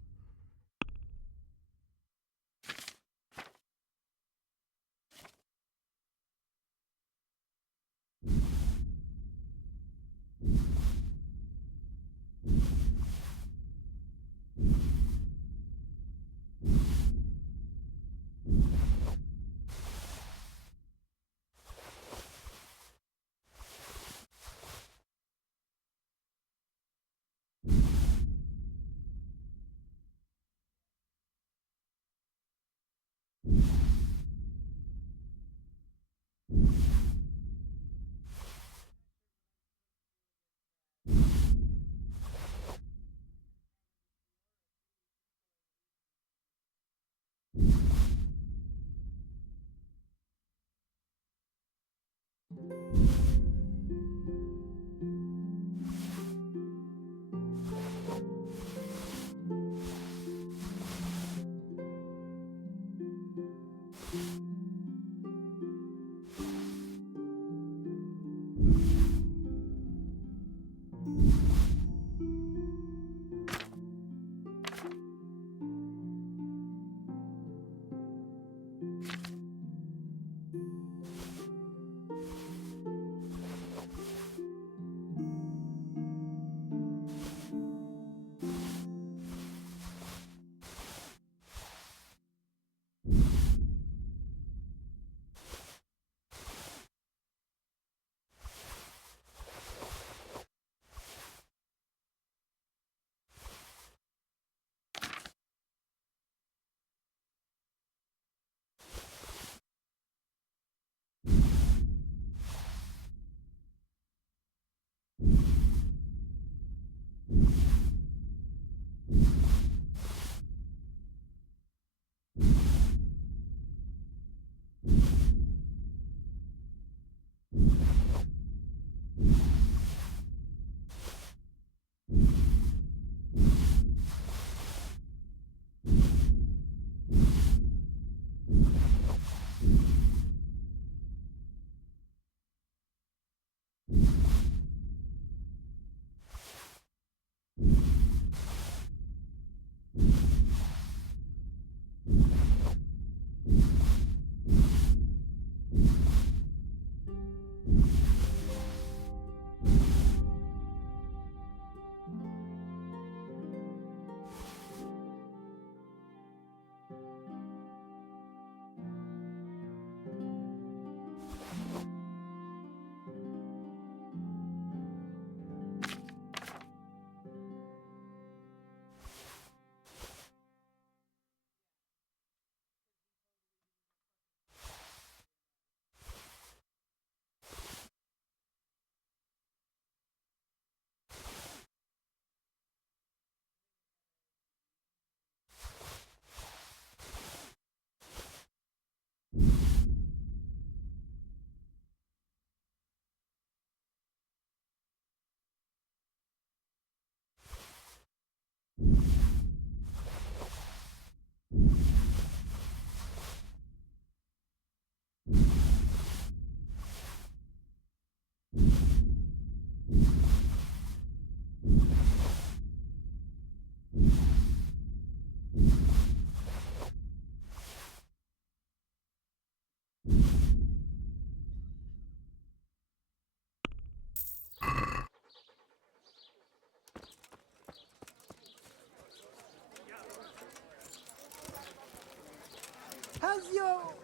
Has your...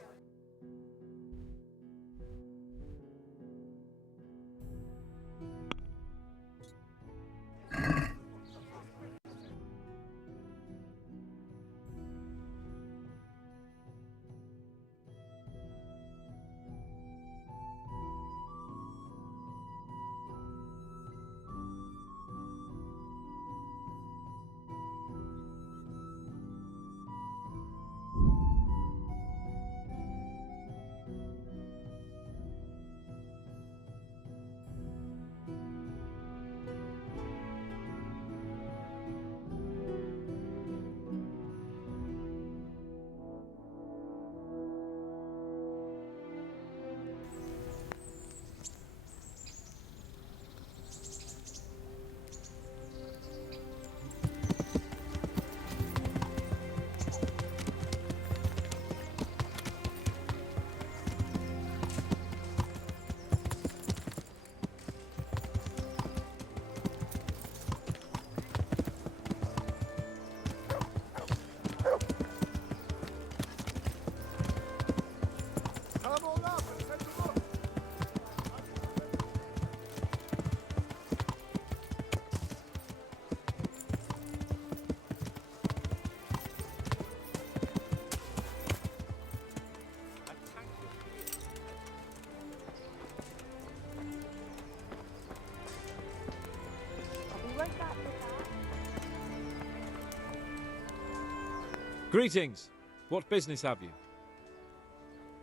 Greetings. What business have you?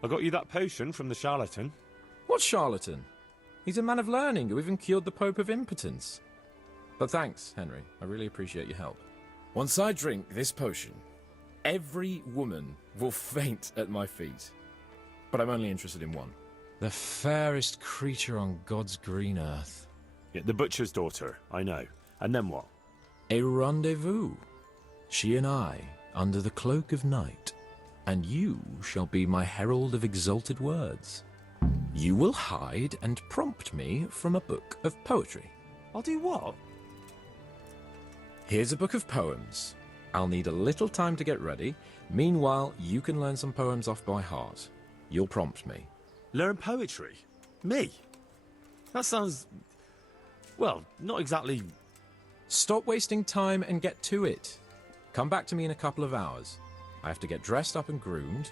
I got you that potion from the charlatan. What charlatan? He's a man of learning who even cured the Pope of impotence. But thanks, Henry. I really appreciate your help. Once I drink this potion, every woman will faint at my feet. But I'm only interested in one. The fairest creature on God's green earth. Yeah, the butcher's daughter, I know. And then what? A rendezvous. She and I, under the cloak of night. And you shall be my herald of exalted words. You will hide and prompt me from a book of poetry. I'll do what? Here's a book of poems. I'll need a little time to get ready. Meanwhile, you can learn some poems off by heart. You'll prompt me. Learn poetry? Me? That sounds... well, not exactly... Stop wasting time and get to it. Come back to me in a couple of hours. I have to get dressed up and groomed,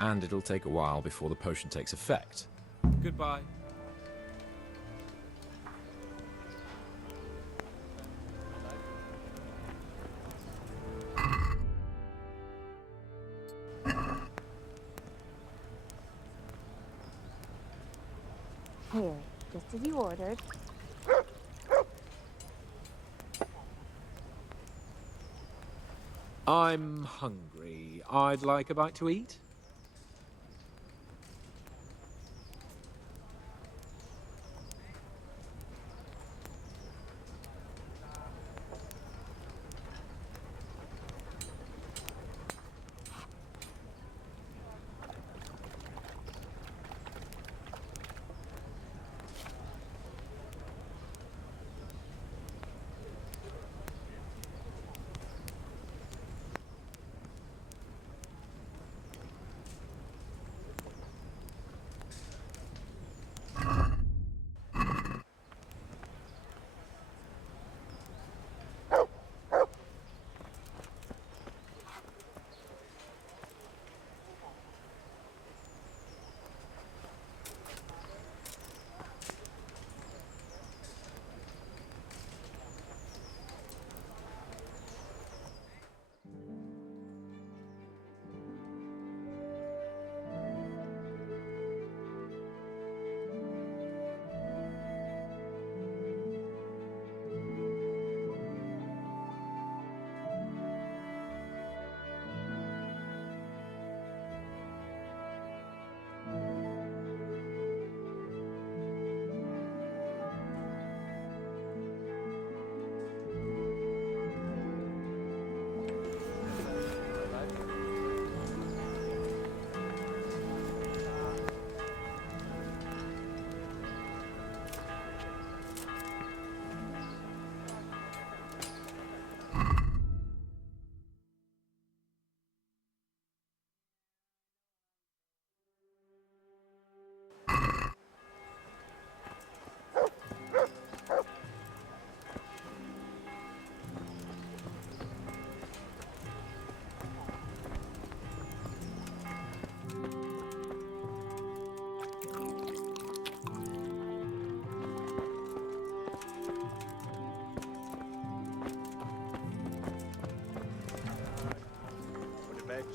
and it'll take a while before the potion takes effect. Goodbye. Here, just as you ordered. I'm hungry. I'd like a bite to eat.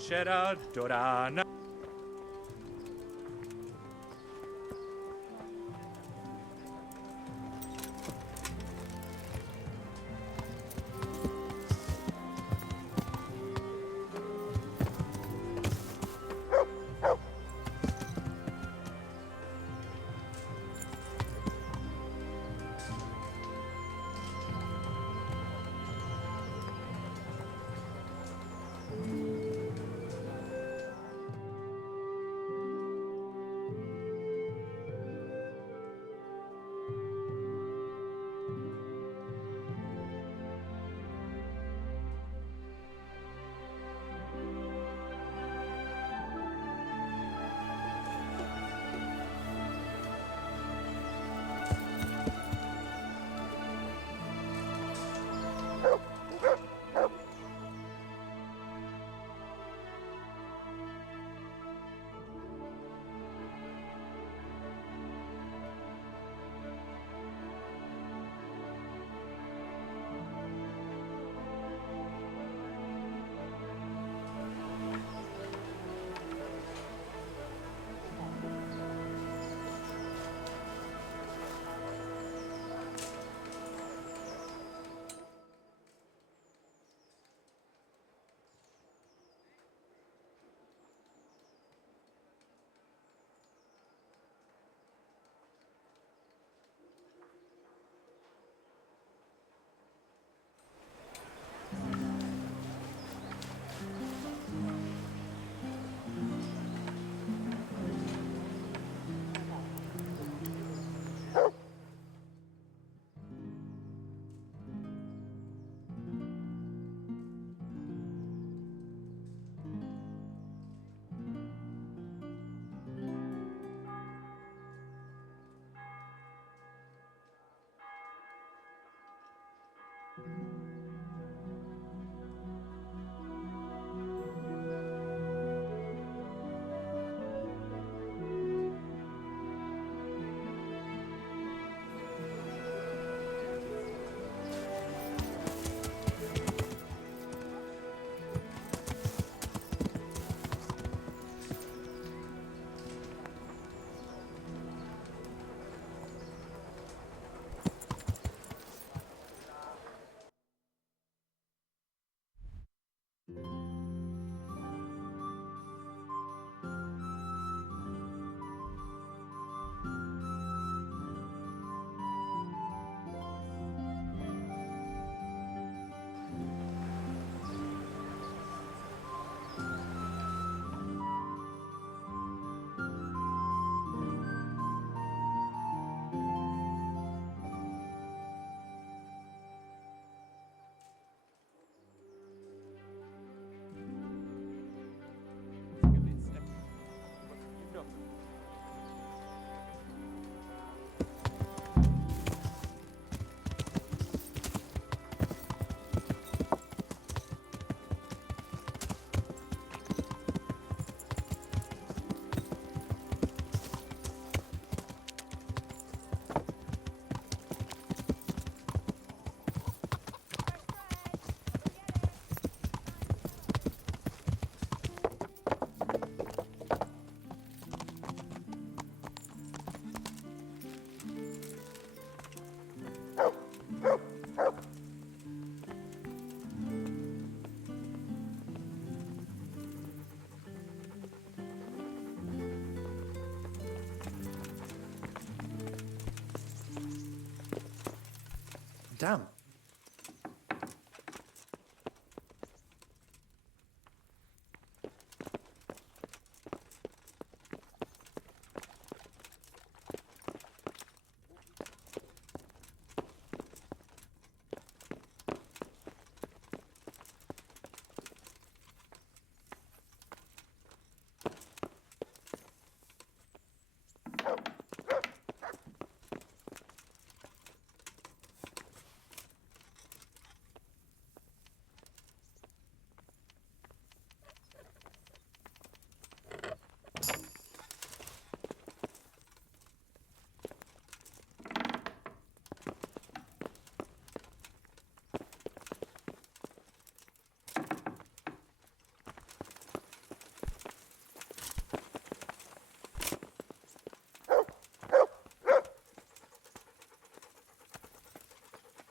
Cheddar Dorana. down.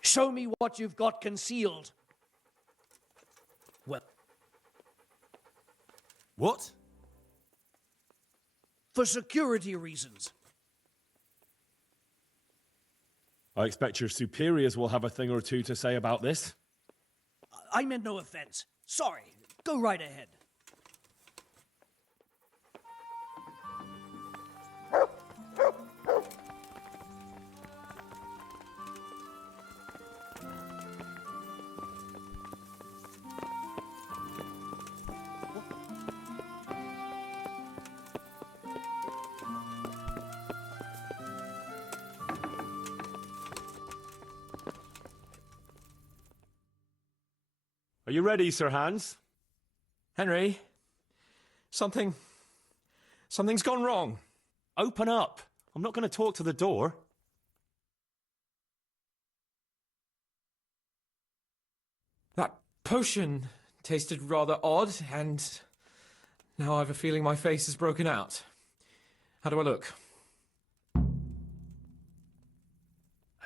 Show me what you've got concealed. Well... What? For security reasons. I expect your superiors will have a thing or two to say about this. I meant no offense. Sorry. Go right ahead. Are you ready, Sir Hans? Henry, something's gone wrong. Open up. I'm not going to talk to the door. That potion tasted rather odd, and now I have a feeling my face is broken out. How do I look?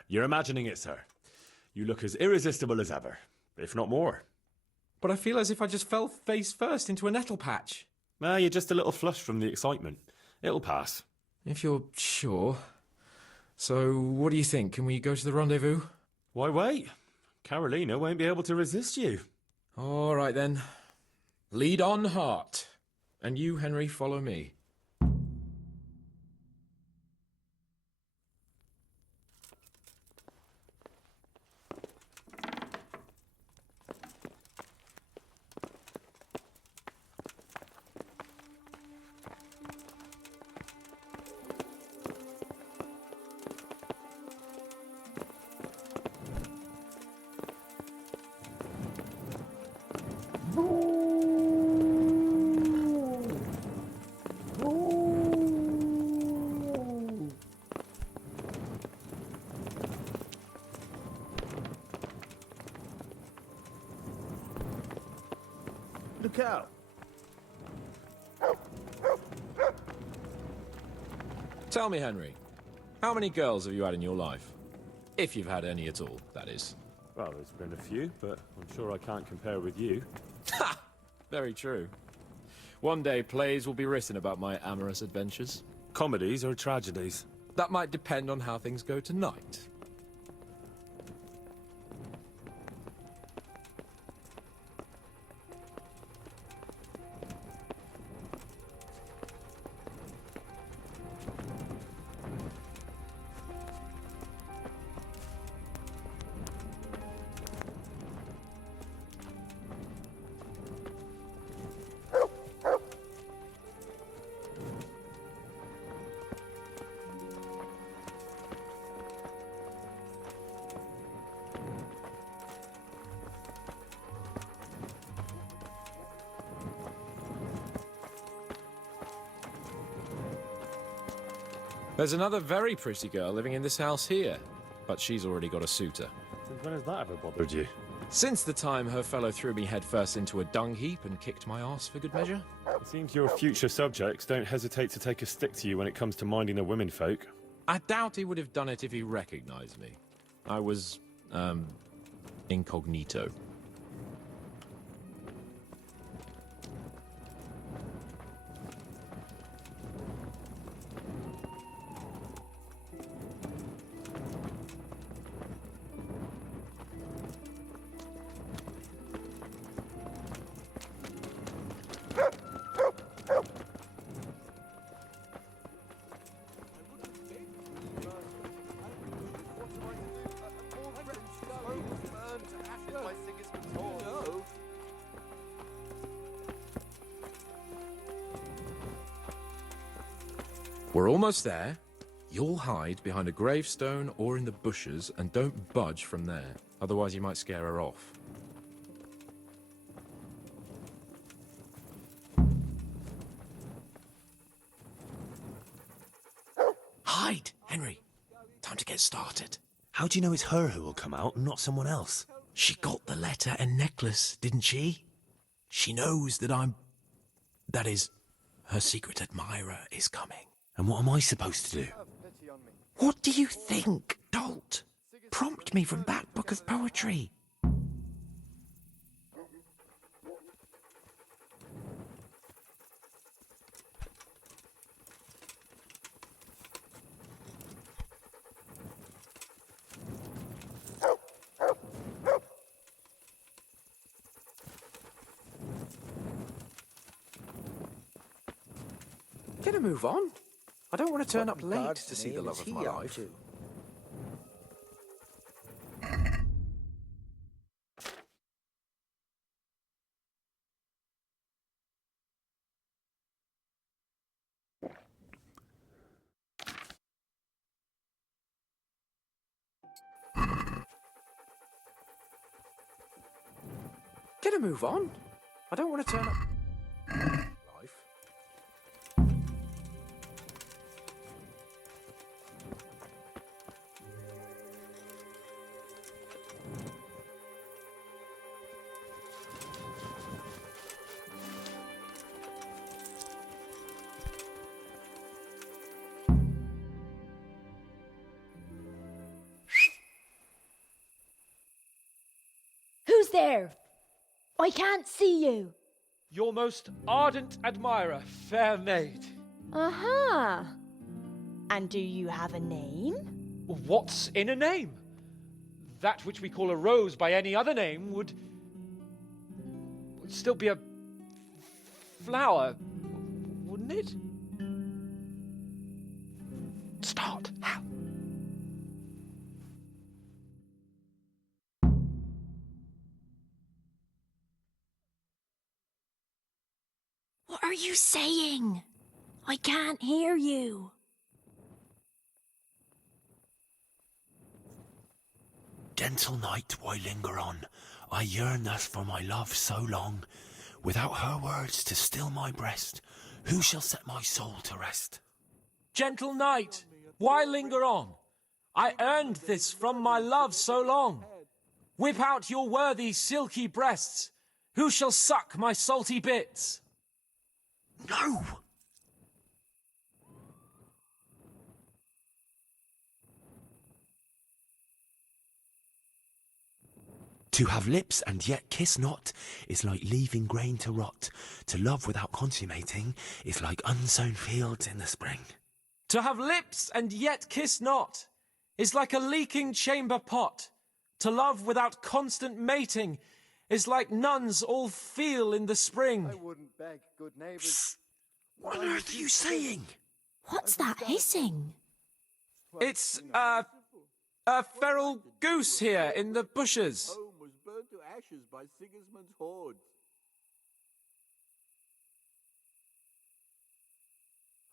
You're imagining it, sir. You look as irresistible as ever, if not more. But I feel as if I just fell face first into a nettle patch. You're just a little flushed from the excitement. It'll pass. If you're sure. So, what do you think? Can we go to the rendezvous? Why wait? Carolina won't be able to resist you. All right, then. Lead on, heart. And you, Henry, follow me. Look out. Tell me, Henry, how many girls have you had in your life? If you've had any at all, that is. Well, there's been a few, but I'm sure I can't compare with you. Ha! Very true. One day plays will be written about my amorous adventures. Comedies or tragedies? That might depend on how things go tonight. There's another very pretty girl living in this house here, but she's already got a suitor. Since when has that ever bothered you? Since the time her fellow threw me headfirst into a dung heap and kicked my arse for good measure. It seems your future subjects don't hesitate to take a stick to you when it comes to minding the womenfolk. I doubt he would have done it if he recognized me. I was, incognito. We're almost there. You'll hide behind a gravestone or in the bushes and don't budge from there. Otherwise you might scare her off. Hide, Henry. Time to get started. How do you know it's her who will come out and not someone else? She got the letter and necklace, didn't she? She knows that that is, her secret admirer is coming. And what am I supposed to do? What do you think, dolt? Prompt me from that book of poetry. Get a move on. I don't want to turn up late to see the love of my life. Get a move on. I don't want to turn up. Life. Who's there? I can't see you. Your most ardent admirer, fair maid. Uh-huh. And do you have a name? What's in a name? That which we call a rose by any other name would still be a flower, wouldn't it? Start. How? What are you saying? I can't hear you. Gentle night, why linger on? I yearn thus for my love so long. Without her words to still my breast, who shall set my soul to rest? Gentle night, why linger on? I earned this from my love so long. Whip out your worthy silky breasts. Who shall suck my salty bits? No! To have lips and yet kiss not is like leaving grain to rot. To love without consummating is like unsown fields in the spring. To have lips and yet kiss not is like a leaking chamber pot. To love without constant mating is like nuns all feel in the spring. I wouldn't beg good neighbours. What on earth are you saying? What's that hissing? It's, a feral goose here in the bushes. Home was burned to ashes by Sigismund's hordes.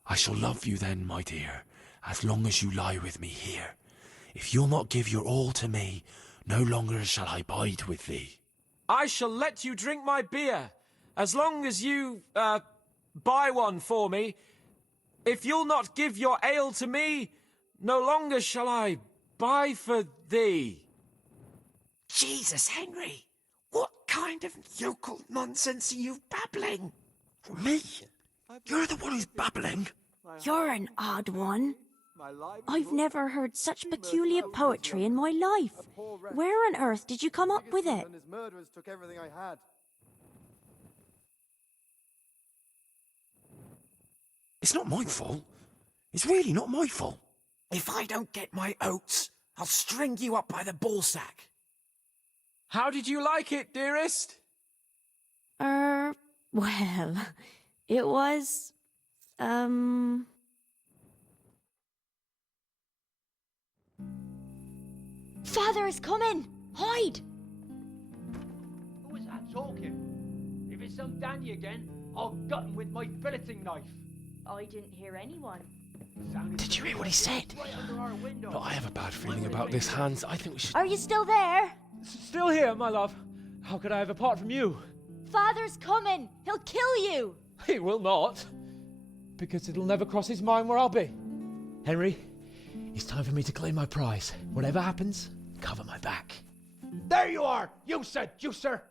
I shall love you then, my dear, as long as you lie with me here. If you'll not give your all to me, no longer shall I bide with thee. I shall let you drink my beer, as long as you, buy one for me. If you'll not give your ale to me, no longer shall I buy for thee. Jesus, Henry! What kind of yokel nonsense are you babbling? Me? You're the one who's babbling. You're an odd one. I've never heard such peculiar poetry in my life. Where on earth did you come up with it? And his murderers took everything I had. It's not my fault. It's really not my fault. If I don't get my oats, I'll string you up by the ballsack. How did you like it, dearest? Well, it was, Father is coming! Hide! Who is that talking? If it's some dandy again, I'll gut him with my filleting knife. I didn't hear anyone. Did you hear what he said? But I have a bad feeling about this, Hans. I think we should... Are you still there? Still here, my love. How could I have apart from you? Father's coming. He'll kill you. He will not. Because it'll never cross his mind where I'll be. Henry, it's time for me to claim my prize. Whatever happens, cover my back. There you are, you seducer!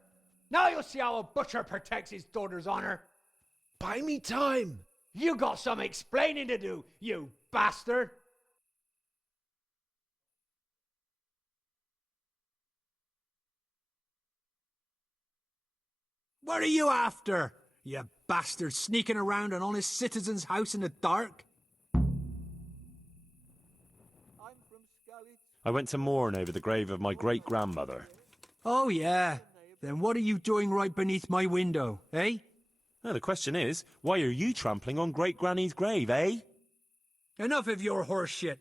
Now you'll see how a butcher protects his daughter's honor. Buy me time. You got some explaining to do, you bastard! What are you after, you bastard, sneaking around an honest citizen's house in the dark? I went to mourn over the grave of my great-grandmother. Oh, yeah. Then what are you doing right beneath my window, eh? Now, the question is, why are you trampling on great-granny's grave, eh? Enough of your horse shit.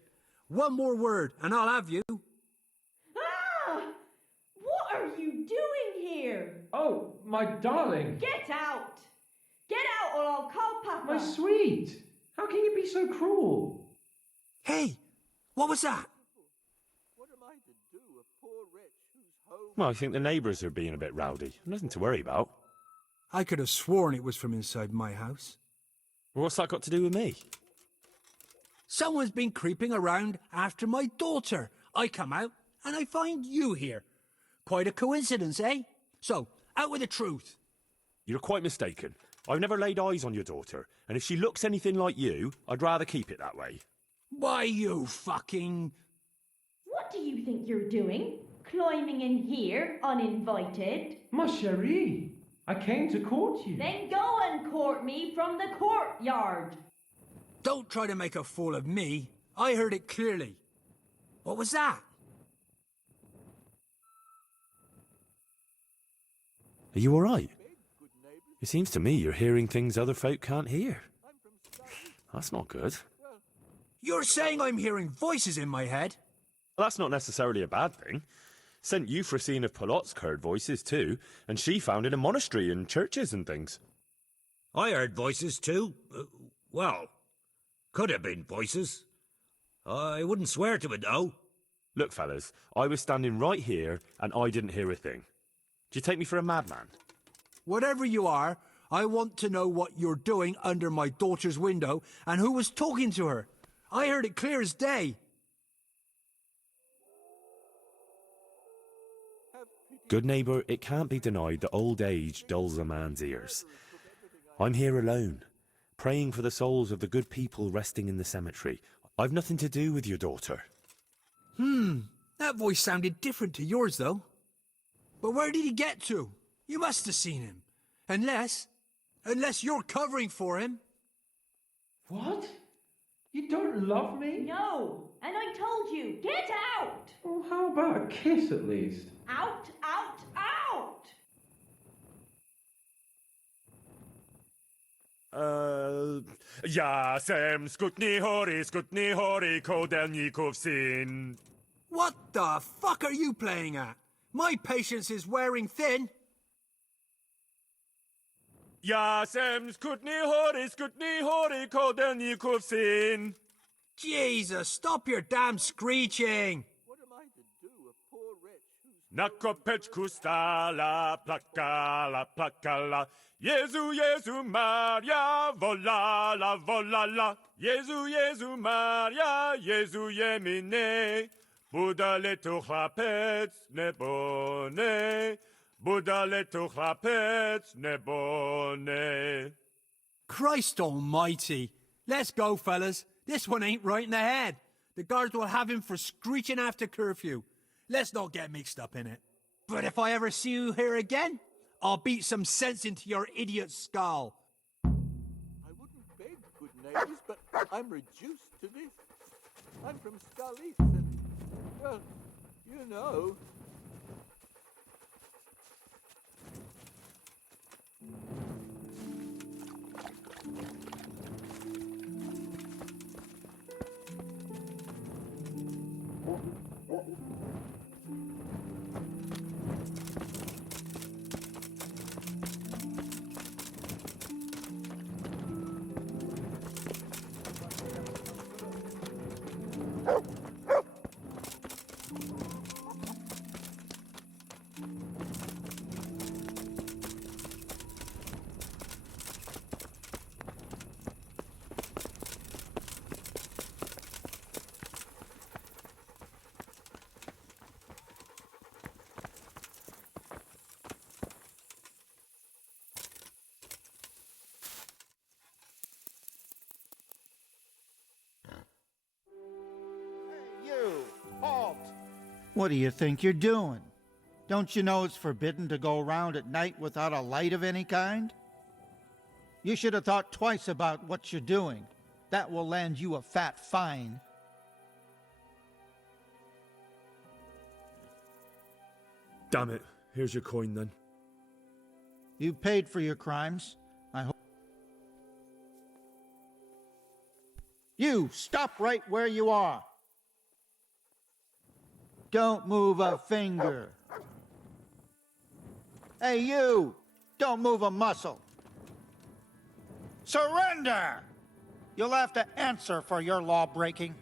One more word, and I'll have you. Ah! What are you doing here? Oh, my darling. Get out! Get out or I'll call Papa! My sweet. How can you be so cruel? Hey, what was that? Well, I think the neighbours are being a bit rowdy. Nothing to worry about. I could have sworn it was from inside my house. Well, what's that got to do with me? Someone's been creeping around after my daughter. I come out and I find you here. Quite a coincidence, eh? So, out with the truth. You're quite mistaken. I've never laid eyes on your daughter, and if she looks anything like you, I'd rather keep it that way. Why, you fucking... What do you think you're doing? Climbing in here, uninvited? Ma chérie, I came to court you. Then go and court me from the courtyard. Don't try to make a fool of me. I heard it clearly. What was that? Are you all right? It seems to me you're hearing things other folk can't hear. That's not good. You're saying I'm hearing voices in my head? Well, that's not necessarily a bad thing. Sent Euphrosyne of Polotsk heard voices too, and she founded a monastery and churches and things. I heard voices too. Well, could have been voices. I wouldn't swear to it though. Look, fellas, I was standing right here and I didn't hear a thing. Do you take me for a madman? Whatever you are, I want to know what you're doing under my daughter's window and who was talking to her. I heard it clear as day. Good neighbour, it can't be denied that old age dulls a man's ears. I'm here alone, praying for the souls of the good people resting in the cemetery. I've nothing to do with your daughter. That voice sounded different to yours, though. But where did he get to? You must have seen him. Unless you're covering for him. What? You don't love me? No, and I told you, get out! Well, how about a kiss at least? Out, out, out! Yasem skutni hori kodelnikov sin. What the fuck are you playing at? My patience is wearing thin. Yasem skutni hori kodelnikov sin. Jesus, stop your damn screeching! Nakopeczku stala plakala. Jezu Maria, volala, volala. Jezu Maria, Jezu jemine. Budale tu chlapec nebone. Budale tu chlapec nebone. Christ almighty! Let's go, fellas. This one ain't right in the head. The guards will have him for screeching after curfew. Let's not get mixed up in it. But if I ever see you here again, I'll beat some sense into your idiot skull. I wouldn't beg, good neighbours, but I'm reduced to this. I'm from Skalitz and, well, you know. What do you think you're doing? Don't you know it's forbidden to go around at night without a light of any kind? You should have thought twice about what you're doing. That will land you a fat fine. Damn it. Here's your coin then. You paid for your crimes. I hope. You, stop right where you are. Don't move a finger. Hey, you! Don't move a muscle. Surrender! You'll have to answer for your law breaking.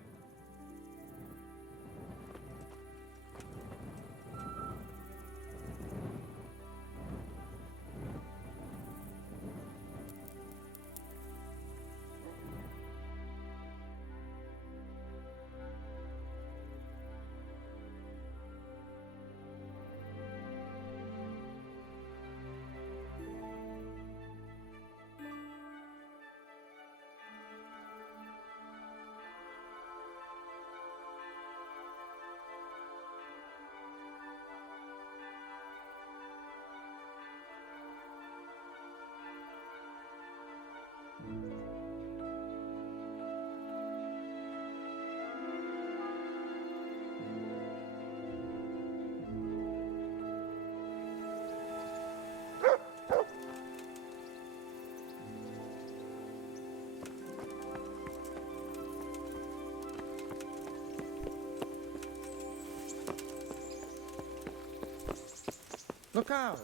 Look out!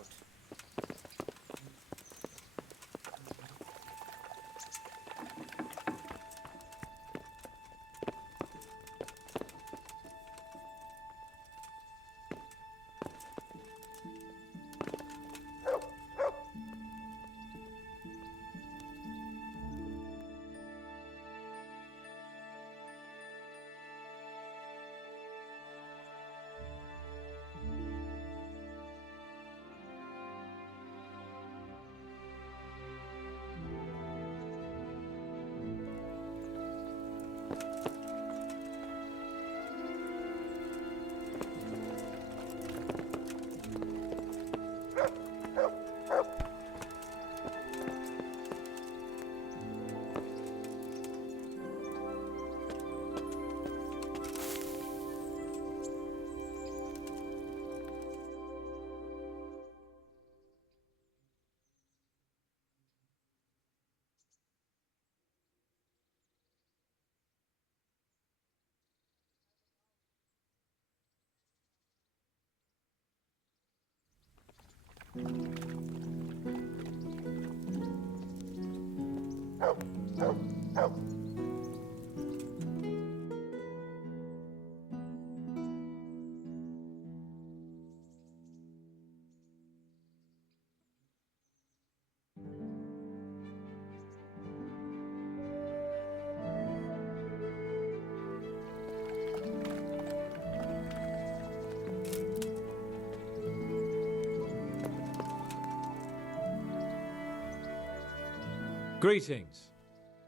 Greetings.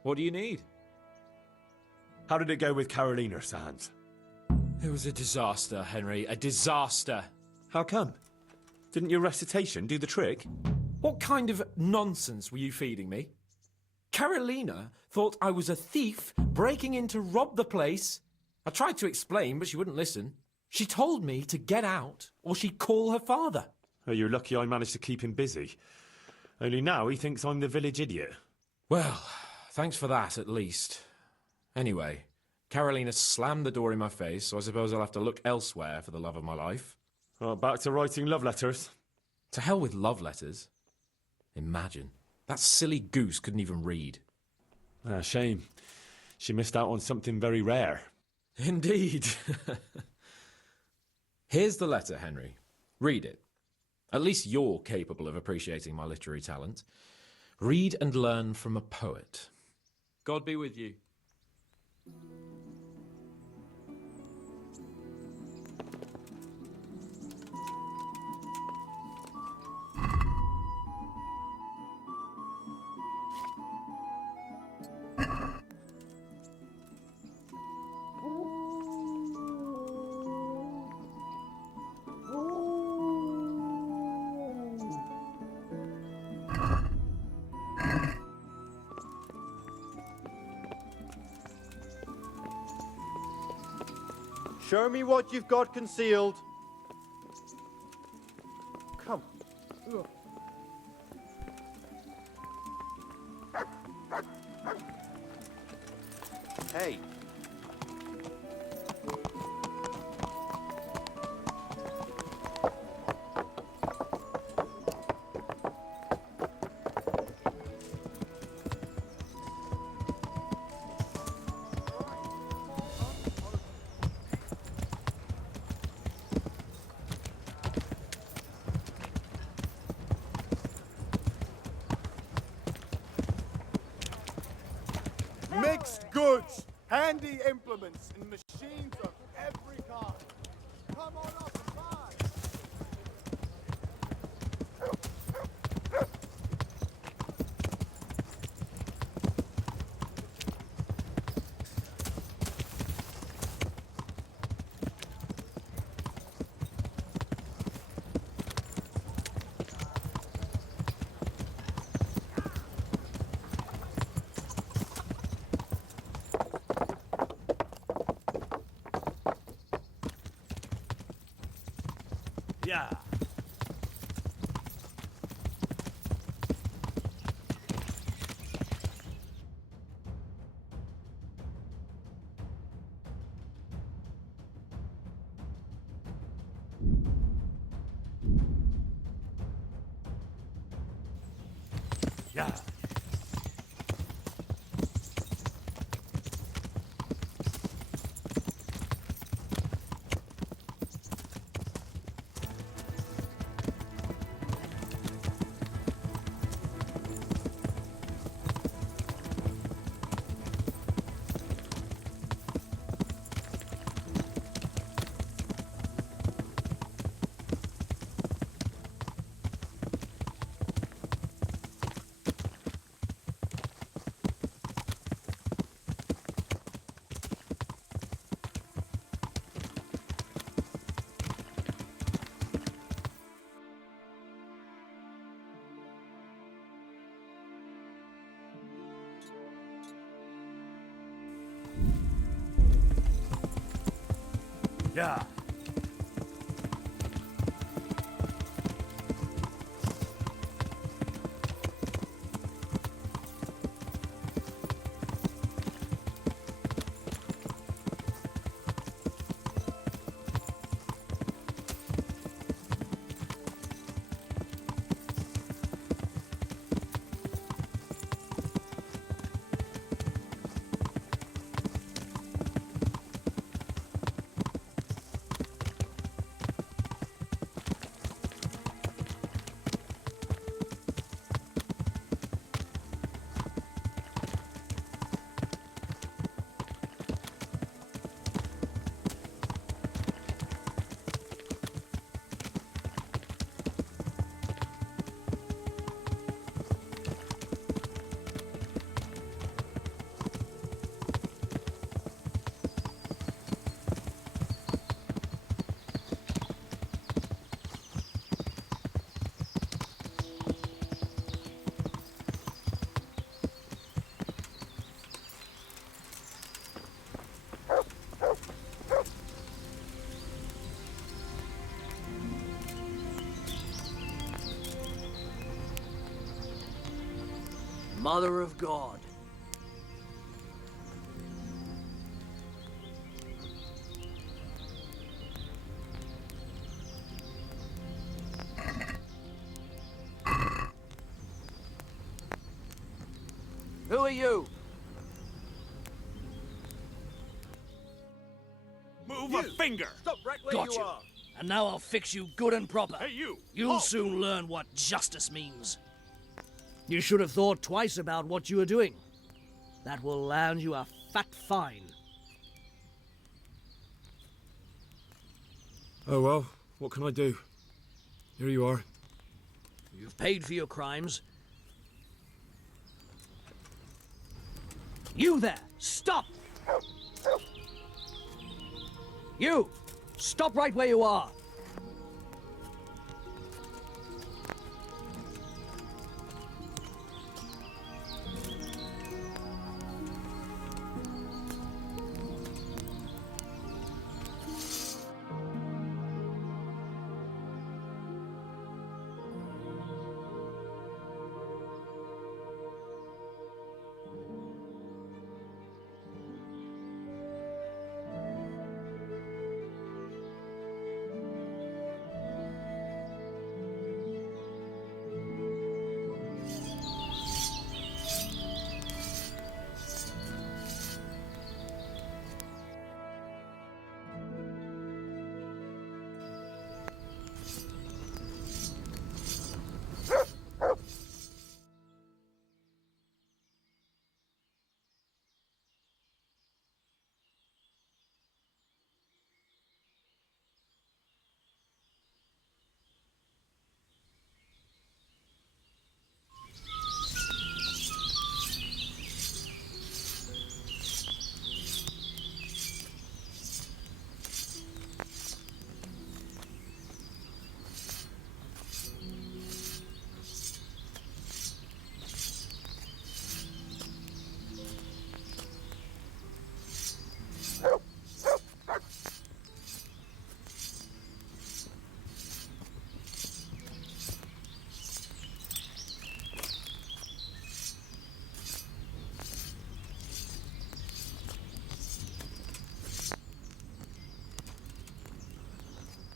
What do you need? How did it go with Carolina, Sans? It was a disaster, Henry. A disaster. How come? Didn't your recitation do the trick? What kind of nonsense were you feeding me? Carolina thought I was a thief breaking in to rob the place. I tried to explain, but she wouldn't listen. She told me to get out, or she'd call her father. Oh, you're lucky I managed to keep him busy. Only now he thinks I'm the village idiot. Well, thanks for that, at least. Anyway, Carolina slammed the door in my face, so I suppose I'll have to look elsewhere for the love of my life. Oh, back to writing love letters. To hell with love letters. Imagine. That silly goose couldn't even read. Ah, shame. She missed out on something very rare. Indeed. Here's the letter, Henry. Read it. At least you're capable of appreciating my literary talent. Read and learn from a poet. God be with you. Show me what you've got concealed. Come. Hey. Mixed goods, handy implements, and machines of every kind. Come on up and buy. Yeah. Yeah. Yeah. Mother of God. Who are you? Move a finger! Stop right where Got you you. are. And now I'll fix you good and proper. Hey, you! You'll Halt! soon learn what justice means. You should have thought twice about what you were doing. That will land you a fat fine. Oh well, what can I do? Here you are. You've paid for your crimes. You there! Stop! You! Stop right where you are!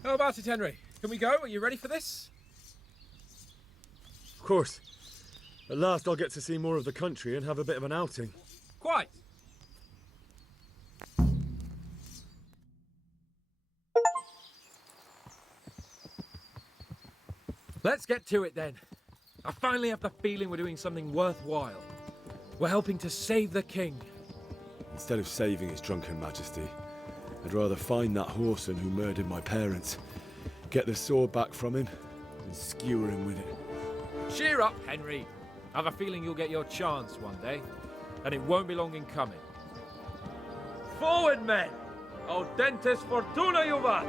How about it, Henry? Can we go? Are you ready for this? Of course. At last I'll get to see more of the country and have a bit of an outing. Quite. Let's get to it then. I finally have the feeling we're doing something worthwhile. We're helping to save the king. Instead of saving his drunken majesty, I'd rather find that whoreson who murdered my parents, get the sword back from him, and skewer him with it. Cheer up, Henry. I have a feeling you'll get your chance one day, and it won't be long in coming. Forward, men! Audentes fortuna juvat!